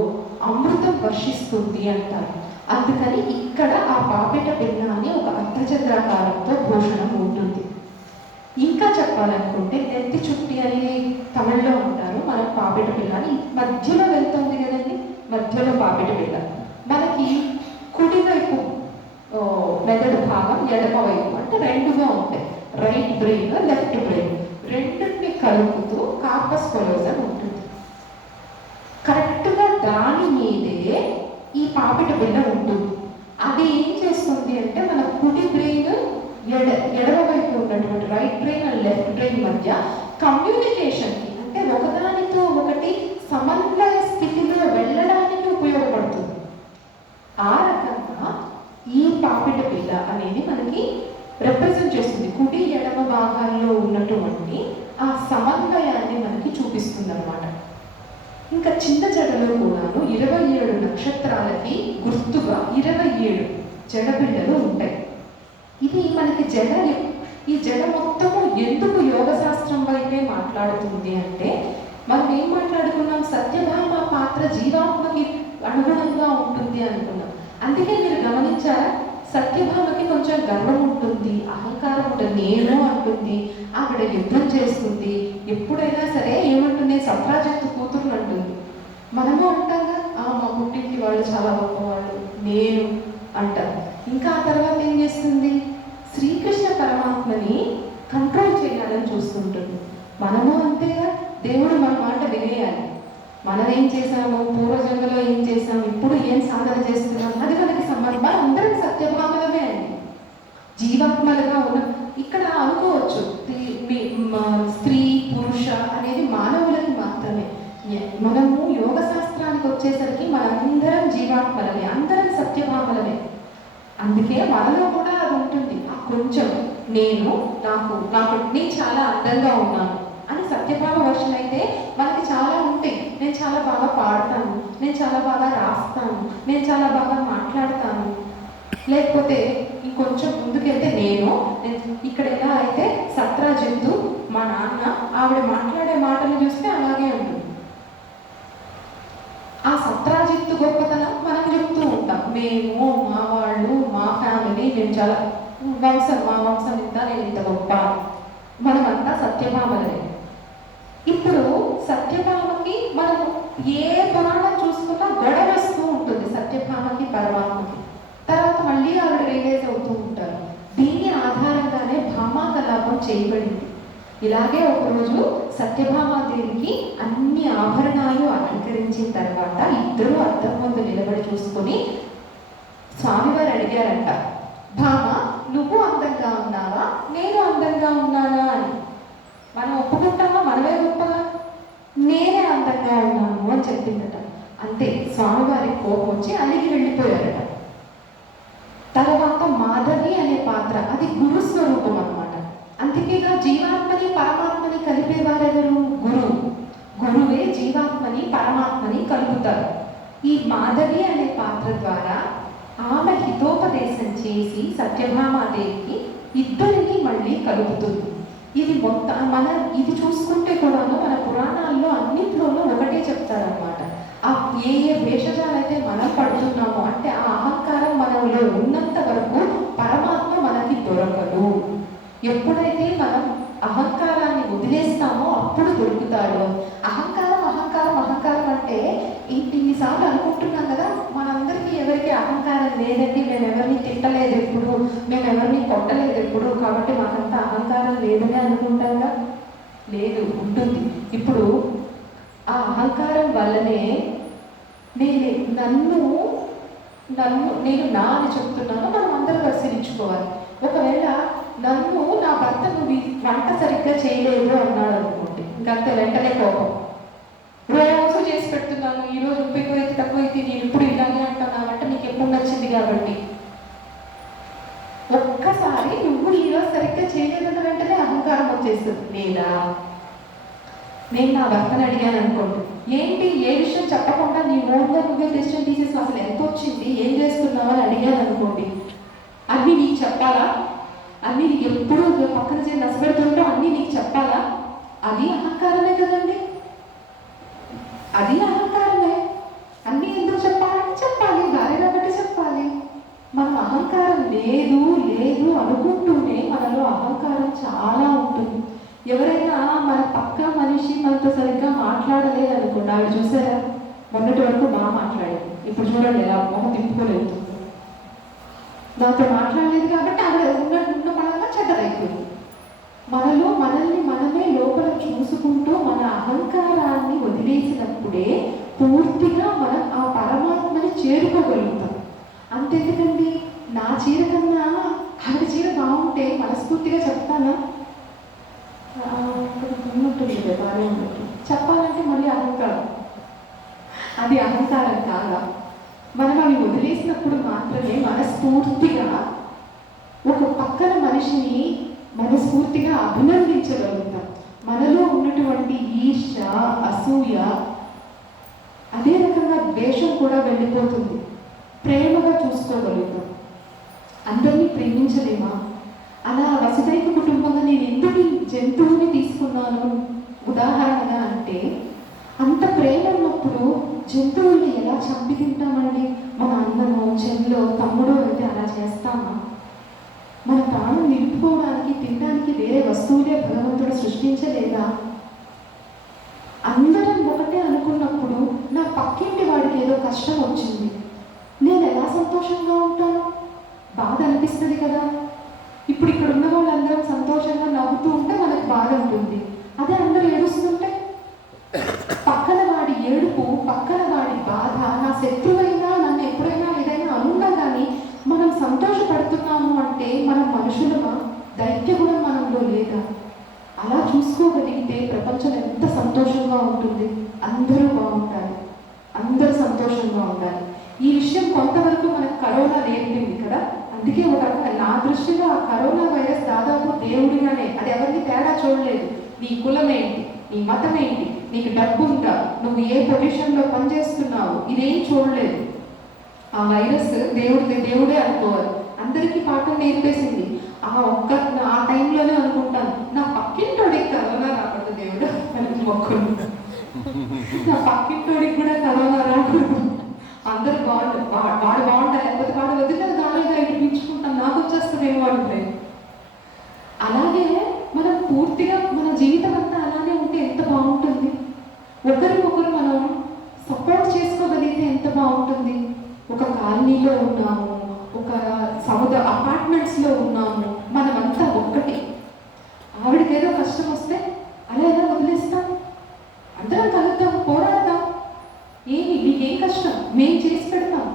అమృతం వర్షిస్తుంది అంటారు. అందుకని ఇక్కడ ఆ పాపిట బిళ్ళ అని ఒక అర్ధచంద్రాకారంతో భూషణం ఉంటుంది. ఇంకా చెప్పాలనుకుంటే నెత్తి చుట్టి అని తమిళ్లో ఉంటారు. మనం పాపిట బిళ్ళ అని మధ్యలో వెళ్తుంది కదండి, మధ్యలో పాపిట బిళ్ళ. మనకి కుడివైపు మెదడు భాగం ఎడమ వైపు, అంటే రెండుగా ఉంటాయి, రైట్ బ్రెయిన్ లెఫ్ట్ బ్రెయిన్, రెండింటిని కలుపుతూ కార్పస్ కోలోజం ఉంటుంది. కరెక్ట్గా దాని మీదే ఈ పాపిట బిళ్ళ ఉంటుంది. అది ఏం చేస్తుంది అంటే మన కుడి బ్రెయిన్ ఎడమ వైపు ఉన్నటువంటి right brain and left brain మధ్య కమ్యూనికేషన్కి, అంటే ఒకదానితో ఒకటి సమన్వయ స్థితిలో వెళ్ళడానికి ఉపయోగపడుతుంది. ఆ రకంగా ఈ పాపిట బిళ్ళ అనేది మనకి రిప్రజెంట్ చేస్తుంది. కుడి ఎడమ భాగాల్లో ఉన్నటువంటి ఆ సమన్వయాన్ని మనకి చూపిస్తుంది అన్నమాట. ఇంకా చిన్న జడలో కూడాను 27 నక్షత్రాలకి గుర్తుగా 27 జడపిల్లలు ఉంటాయి. ఇది మనకి ఈ జడ మొత్తము ఎందుకు యోగ శాస్త్రం వైపే మాట్లాడుతుంది అంటే, మనం ఏం మాట్లాడుకున్నాం, సత్యభామ పాత్ర జీవాత్మకి అనుగుణంగా ఉంటుంది అనుకున్నాం. అందుకే మీరు గమనించారా, సత్యభామకి కొంచెం గర్వం ఉంటుంది, అహంకారం ఉంటుంది, నేను అంటుంది, ఆవిడ యుద్ధం చేస్తుంది, ఎప్పుడైనా సరే ఏమంటుంది, సత్రాజిత్తు కూతురు అంటుంది. మనము అంటాగా మా పుట్టింటి వాళ్ళు చాలా గొప్పవాళ్ళు, నేను అంటారు. ఇంకా ఆ తర్వాత ఏం చేస్తుంది, శ్రీకృష్ణ పరమాత్మని కంట్రోల్ చేయాలని చూస్తుంటుంది. మనము అంతేగా, దేవుడు మన మాట వినేయాలి. మనం ఏం చేసాము, పూర్వజన్మలో ఏం చేసాము, ఇప్పుడు ఏం సాధన చేస్తున్నాం, అది మనకి సంబంధం. అందరం సత్యభామలమే అండి, జీవాత్మలుగా ఉన్న. ఇక్కడ అనుకోవచ్చు స్త్రీ పురుష అనేది మానవులకి మాత్రమే. మనము యోగ శాస్త్రానికి వచ్చేసరికి మనందరం జీవాత్మలమే, అందరం సత్యభామలమే. అందుకే మనలో కూడా అది ఉంటుంది. ఆ కొంచెం నేను చాలా అందంగా ఉన్నాను అని సత్యభామ వర్షన్ అయితే మనకి చాలా ఉంటాయి. నేను చాలా బాగా పాడతాను, నేను చాలా బాగా రాస్తాను, నేను చాలా బాగా మాట్లాడతాను. లేకపోతే ఇంకొంచెం ముందుకెళ్తే నేను ఇక్కడ ఎలా అయితే సత్రాజిత్తు మా నాన్న, ఆవిడ మాట్లాడే మాటలు చూస్తే అలాగే ఉంటుంది. ఆ సత్రాజిత్తు గొప్పతనం మనం చెప్తూ ఉంటాం, మేము మా వాళ్ళు మా ఫ్యామిలీ మేము చాలా మా వంశం ఇంత, నేను ఇంత గొప్ప, మనమంతా సత్యభామలే. ఇప్పుడు సత్యభామకి మనం ఏ పురాణం చూసుకున్నా గొడవ వస్తూ ఉంటుంది సత్యభామకి పరమాత్మకి. తర్వాత మళ్ళీ ఆవిడ రియలైజ్ అవుతూ ఉంటారు. దీని ఆధారంగానే భామా కలాపం చేయబడింది. ఇలాగే ఒకరోజు సత్యభామాదేవికి అన్ని ఆభరణాలు అలంకరించిన తర్వాత ఇద్దరు అద్దం ముందు నిలబడి చూసుకొని స్వామివారు అడిగారంట, భామ నువ్వు అందంగా ఉన్నావా, నేను అందంగా ఉన్నానా అని. మనం ఒప్పుకుంటామా, మనమే గొప్పగా, నేనే అందంగా ఉన్నాను అని చెప్పిందట. అంతే, స్వామివారి కోపం వచ్చి అలిగి వెళ్ళిపోయారట. తర్వాత మాధవి అనే పాత్ర, అది గురు స్వరూపం అన్నమాట. అందుకేగా జీవాత్మని పరమాత్మని కలిపేవారెవరు, గురువే జీవాత్మని పరమాత్మని కలుపుతారు. ఈ మాధవి అనే పాత్ర ద్వారా ఆమె హితోపదేశం చేసి సత్యభామాదేవికి ఇద్దరిని మళ్ళీ కలుపుతుంది. ఇది ఇది చూసుకుంటే కూడాను మన పురాణాల్లో అన్నింటిలోనూ ఒకటే చెప్తారనమాట. ఆ ఏ వేషజాలైతే మనం పడుతున్నామో, అంటే ఆ అహంకారం మనలో ఉన్నంత వరకు పరమాత్మ మనకి దొరకదు. ఎప్పుడైతే మనం అహంకారాన్ని వదిలేస్తామో అప్పుడు దొరుకుతాడు. అహంకారం అహంకారం అహంకారం అంటే ఇన్నిసార్లు అనుకుంటున్నాం కదా, మనందరికీ ఎవరికి అహంకారం లేదండి, మేము ఎవరిని తిట్టలేదు ఎప్పుడు, మేము ఎవరిని కొట్టలేదు ఎప్పుడు, కాబట్టి మాకంతా అహంకారం లేదని అనుకుంటాగా. లేదు, ఉంటుంది. ఇప్పుడు ఆ అహంకారం వల్లనే నేను నా అని చెప్తున్నాను. మనం అందరూ పరిశీలించుకోవాలి. ఒకవేళ నన్ను నా భర్త నువ్వు వంట సరిగ్గా చేయలేదు అన్నాడు అనుకోండి, ఇంకంతే వెంటనే కోపం. రోజు చేసి పెడుతున్నాను, ఈరోజు ఉప్పు ఎక్కువైతే తక్కువైతే నేను ఇప్పుడు ఇలాగే అంటున్నావు అంటే నీకు ఎప్పుడు నచ్చింది కాబట్టి. ఒక్కసారి నువ్వు ఈరోజు సరిగ్గా చేయలేదన్న వెంటనే అహంకారం వచ్చేస్తుంది. లేదా నేను నా భర్తను అడిగాను అనుకోండి, ఏంటి ఏ విషయం చెప్పకుండా నీ ఓన్గా నువ్వే డెసిషన్ తీసేసి అసలు ఎంత వచ్చింది, ఏం చేస్తున్నావు అని అడిగాను అనుకోండి, అన్నీ నీకు చెప్పాలా, అన్నీ నీకు ఎప్పుడు పక్కన చేసి నష్టపెడుతుంటో అన్నీ నీకు చెప్పాలా, అది అహంకారమే కదండి. అది అహంకారమే. అన్నీ ఎందుకు చెప్పాలని చెప్పాలి, భార్యను బట్టి చెప్పాలి. మనం అహంకారం లేదు అనుకుంటూనే మనలో అహంకారం చాలా ఉంటుంది. ఎవరైనా మన పక్క మనిషి మనతో సరిగ్గా మాట్లాడలేదు అనుకోండి, ఆవిడ చూసారా మొన్నటి వరకు బాగా మాట్లాడేది, ఇప్పుడు చూడండి ఎలా మొహం తిప్పుకోలేదు. నాతో మాట్లాడలేదు కాబట్టి ఆవిడ ఉన్న పరంగా చెడ్డదైపోయింది. మనల్ని మనమే లోపల చూసుకుంటూ మన అహంకారాన్ని వదిలేసినప్పుడే పూర్తిగా మనం ఆ పరమాత్మని చేరుకోగలుగుతాం. అంతెందుకండి, నా చీర కన్నా ఆవిడ చీర బాగుంటే మనస్ఫూర్తిగా చెప్తానా? ఉన్నట్టుంది బాగానే ఉన్నట్టు చెప్పాలంటే మళ్ళీ అహంకారం. అది అహంకారం కాదా? మనం అవి వదిలేసినప్పుడు మాత్రమే మనస్ఫూర్తిగా ఒక పక్కన మనిషిని మనస్ఫూర్తిగా అభినందించగలుగుతాం. మనలో ఉన్నటువంటి ఈర్ష్య, అసూయ, అదే రకంగా ద్వేషం కూడా వెళ్ళిపోతుంది. ప్రేమగా చూసుకోగలుగుతాం. అందరినీ ప్రేమించలేమా? అలా వసుదైక కుటుంబంగా నేను ఎందుకు జంతువుని తీసుకున్నాను ఉదాహరణగా అంటే, అంత ప్రేమ ఉన్నప్పుడు జంతువుల్ని ఎలా చంపి తింటామండి? మన అన్ననో చెల్లో తమ్ముడో అయితే అలా చేస్తామా? మన ప్రాణం నిలుపుకోవడానికి తినడానికి వేరే వస్తువులే భగవంతుడు సృష్టించలేదా? అందరం ఒకటే అనుకున్నప్పుడు నా పక్కింటి వాడికి ఏదో కష్టం వచ్చింది, నేను ఎలా సంతోషంగా ఉంటాను? బాధ అనిపిస్తుంది కదా. ఇప్పుడు ఇక్కడ ఉన్న వాళ్ళందరం సంతోషంగా నవ్వుతూ ఉంటే మనకు బాధ ఉంటుంది. అదే అందరూ ఏడుస్తుంటే, పక్కన వాడి ఏడుపు, పక్కన వాడి బాధ, నా శత్రువైనా నన్ను ఎప్పుడైనా ఏదైనా అనున్నా కానీ మనం సంతోషపడుతున్నాము అంటే మనం మనుషులమా? దైత్య గుణం మనంలో లేదా? అలా చూసుకోగలిగితే ప్రపంచం ఎంత సంతోషంగా ఉంటుంది. అందరూ బాగుంటారు, అందరూ సంతోషంగా ఉండాలి. ఈ విషయం కొంతవరకు మనకు కరోనా నేర్పింది కదా. అందుకే ఒక నా దృష్టిలో ఆ కరోనా వైరస్ దాదాపు దేవుడిగానే, అది ఎవరిని తేడా చూడలేదు. నీ కులం ఏంటి, నీ మతం ఏంటి, నీకు డబ్బు ఉందా, నువ్వు ఏ పొజిషన్లో పనిచేస్తున్నావు, ఇదేం చూడలేదు. ఆ వైరస్ దేవుడే అనుకోవాలి. అందరికీ పాఠం నేర్పేసింది. ఆ టైంలోనే అనుకుంటాను, నా పక్కింటోడికి కరోనా రాకూడదు దేవుడు అని మొక్కులు. నా పక్కింటోడికి కూడా కరోనా రాకూడదు, అందరూ వాడు బాగుంటారు, లేకపోతే వాడు వదిలిన దానిగా ఇడిపించుకుంటాం, నాకు వచ్చేస్తుందేమో అంటే. అలాగే మనం పూర్తిగా మన జీవితం అంతా అలానే ఉంటే ఎంత బాగుంటుంది. ఒకరికొకరు మనం సపోర్ట్ చేసుకోగలిగితే ఎంత బాగుంటుంది. ఒక కాలనీలో ఉన్నాము, ఒక అపార్ట్మెంట్స్లో ఉన్నాము, మనమంతా ఒక్కటి. ఆవిడకి ఏదో కష్టం వస్తే అలా ఎలా వదిలేస్తాం? అందరం కలుద్దాం, పోరాడదాం. మీకేం కష్టం, మేము చేసి పెడతాం,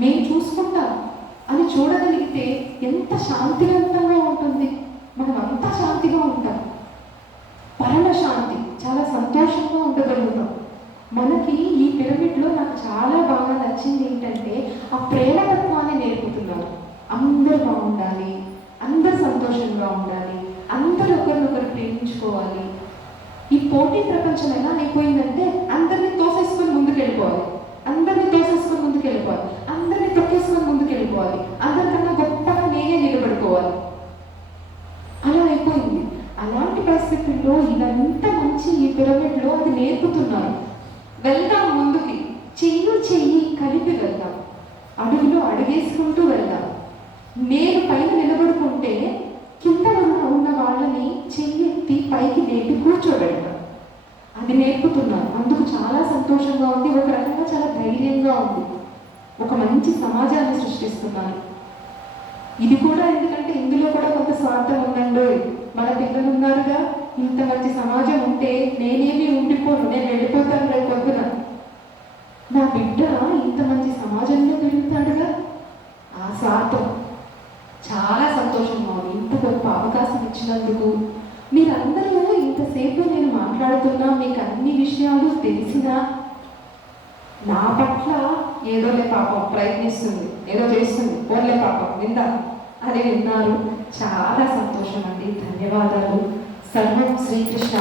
మేము చూసుకుంటాం అని చూడగలిగితే ఎంత శాంతివంతంగా ఉంటుంది. మనం అంతా శాంతిగా ఉంటాం, పరమ శాంతి, చాలా సంతోషంగా ఉండగలుగుతాం. మనకి ఈ పిరమిడ్లో నాకు చాలా బాగా నచ్చింది ఏంటంటే, ఆ ప్రేమతత్వాన్ని నేర్పుతున్నారు. అందరూ బాగుండాలి, అందరూ సంతోషంగా ఉండాలి, అందరూ ఒకరినొకరు ప్రేమించుకోవాలి. ఈ పోటీ ప్రపంచం ఎలా అయిపోయిందంటే, అందరినీ తోసేసుకొని ముందుకెళ్ళిపోవాలి, అందరినీ తొక్కేసుకొని ముందుకెళ్ళిపోవాలి, అందరికన్నా గొప్పగా నేనే నిలబడుకోవాలి, అలా అయిపోయింది. అలాంటి పరిస్థితుల్లో ఇదంతా మంచి ఈ పిరమిడ్లో అది నేర్పుతున్నారు. వెళ్దాం ముందుకి, చెయ్యి కలిపి వెళ్దాం, అడుగులో అడుగేసుకుంటూ వెళ్దాం. నేను పైన నిలబడుకుంటే కింద ఉన్న వాళ్ళని చెయ్యి ఎత్తి పైకి లేపి కూర్చోబెడతాం. అది నేర్పుతున్నారు. అందుకు చాలా సంతోషంగా ఉంది, ఒక రకంగా చాలా ధైర్యంగా ఉంది. ఒక మంచి సమాజాన్ని సృష్టిస్తున్నారు. ఇది కూడా ఎందుకంటే ఇందులో కూడా కొంత స్వార్థం ఉందండి. మన పిల్లలు ఉన్నారుగా, ఇంత మంచి సమాజం ఉంటే నేనేమి ఉండిపోను, నేను వెళ్ళిపోతాను రేపు పొద్దున. నా బిడ్డ ఇంత మంచి సమాజంలో పెరుగుతాడుగా, ఆ స్వార్థం. చాలా సంతోషంగా ఉంది ఇంత గొప్ప అవకాశం ఇచ్చినందుకు. మీరందరూ ఇంతసేపు నేను మాట్లాడుతున్నా, మీకు అన్ని విషయాలు తెలిసినా నా పట్ల ఏదోలే పాపం ప్రయత్నిస్తుంది, ఏదో చేస్తుంది, ఓన్లే పాపం విందా అని విన్నారు. చాలా సంతోషం అండి, ధన్యవాదాలు. సర్వం శ్రీకృష్ణ.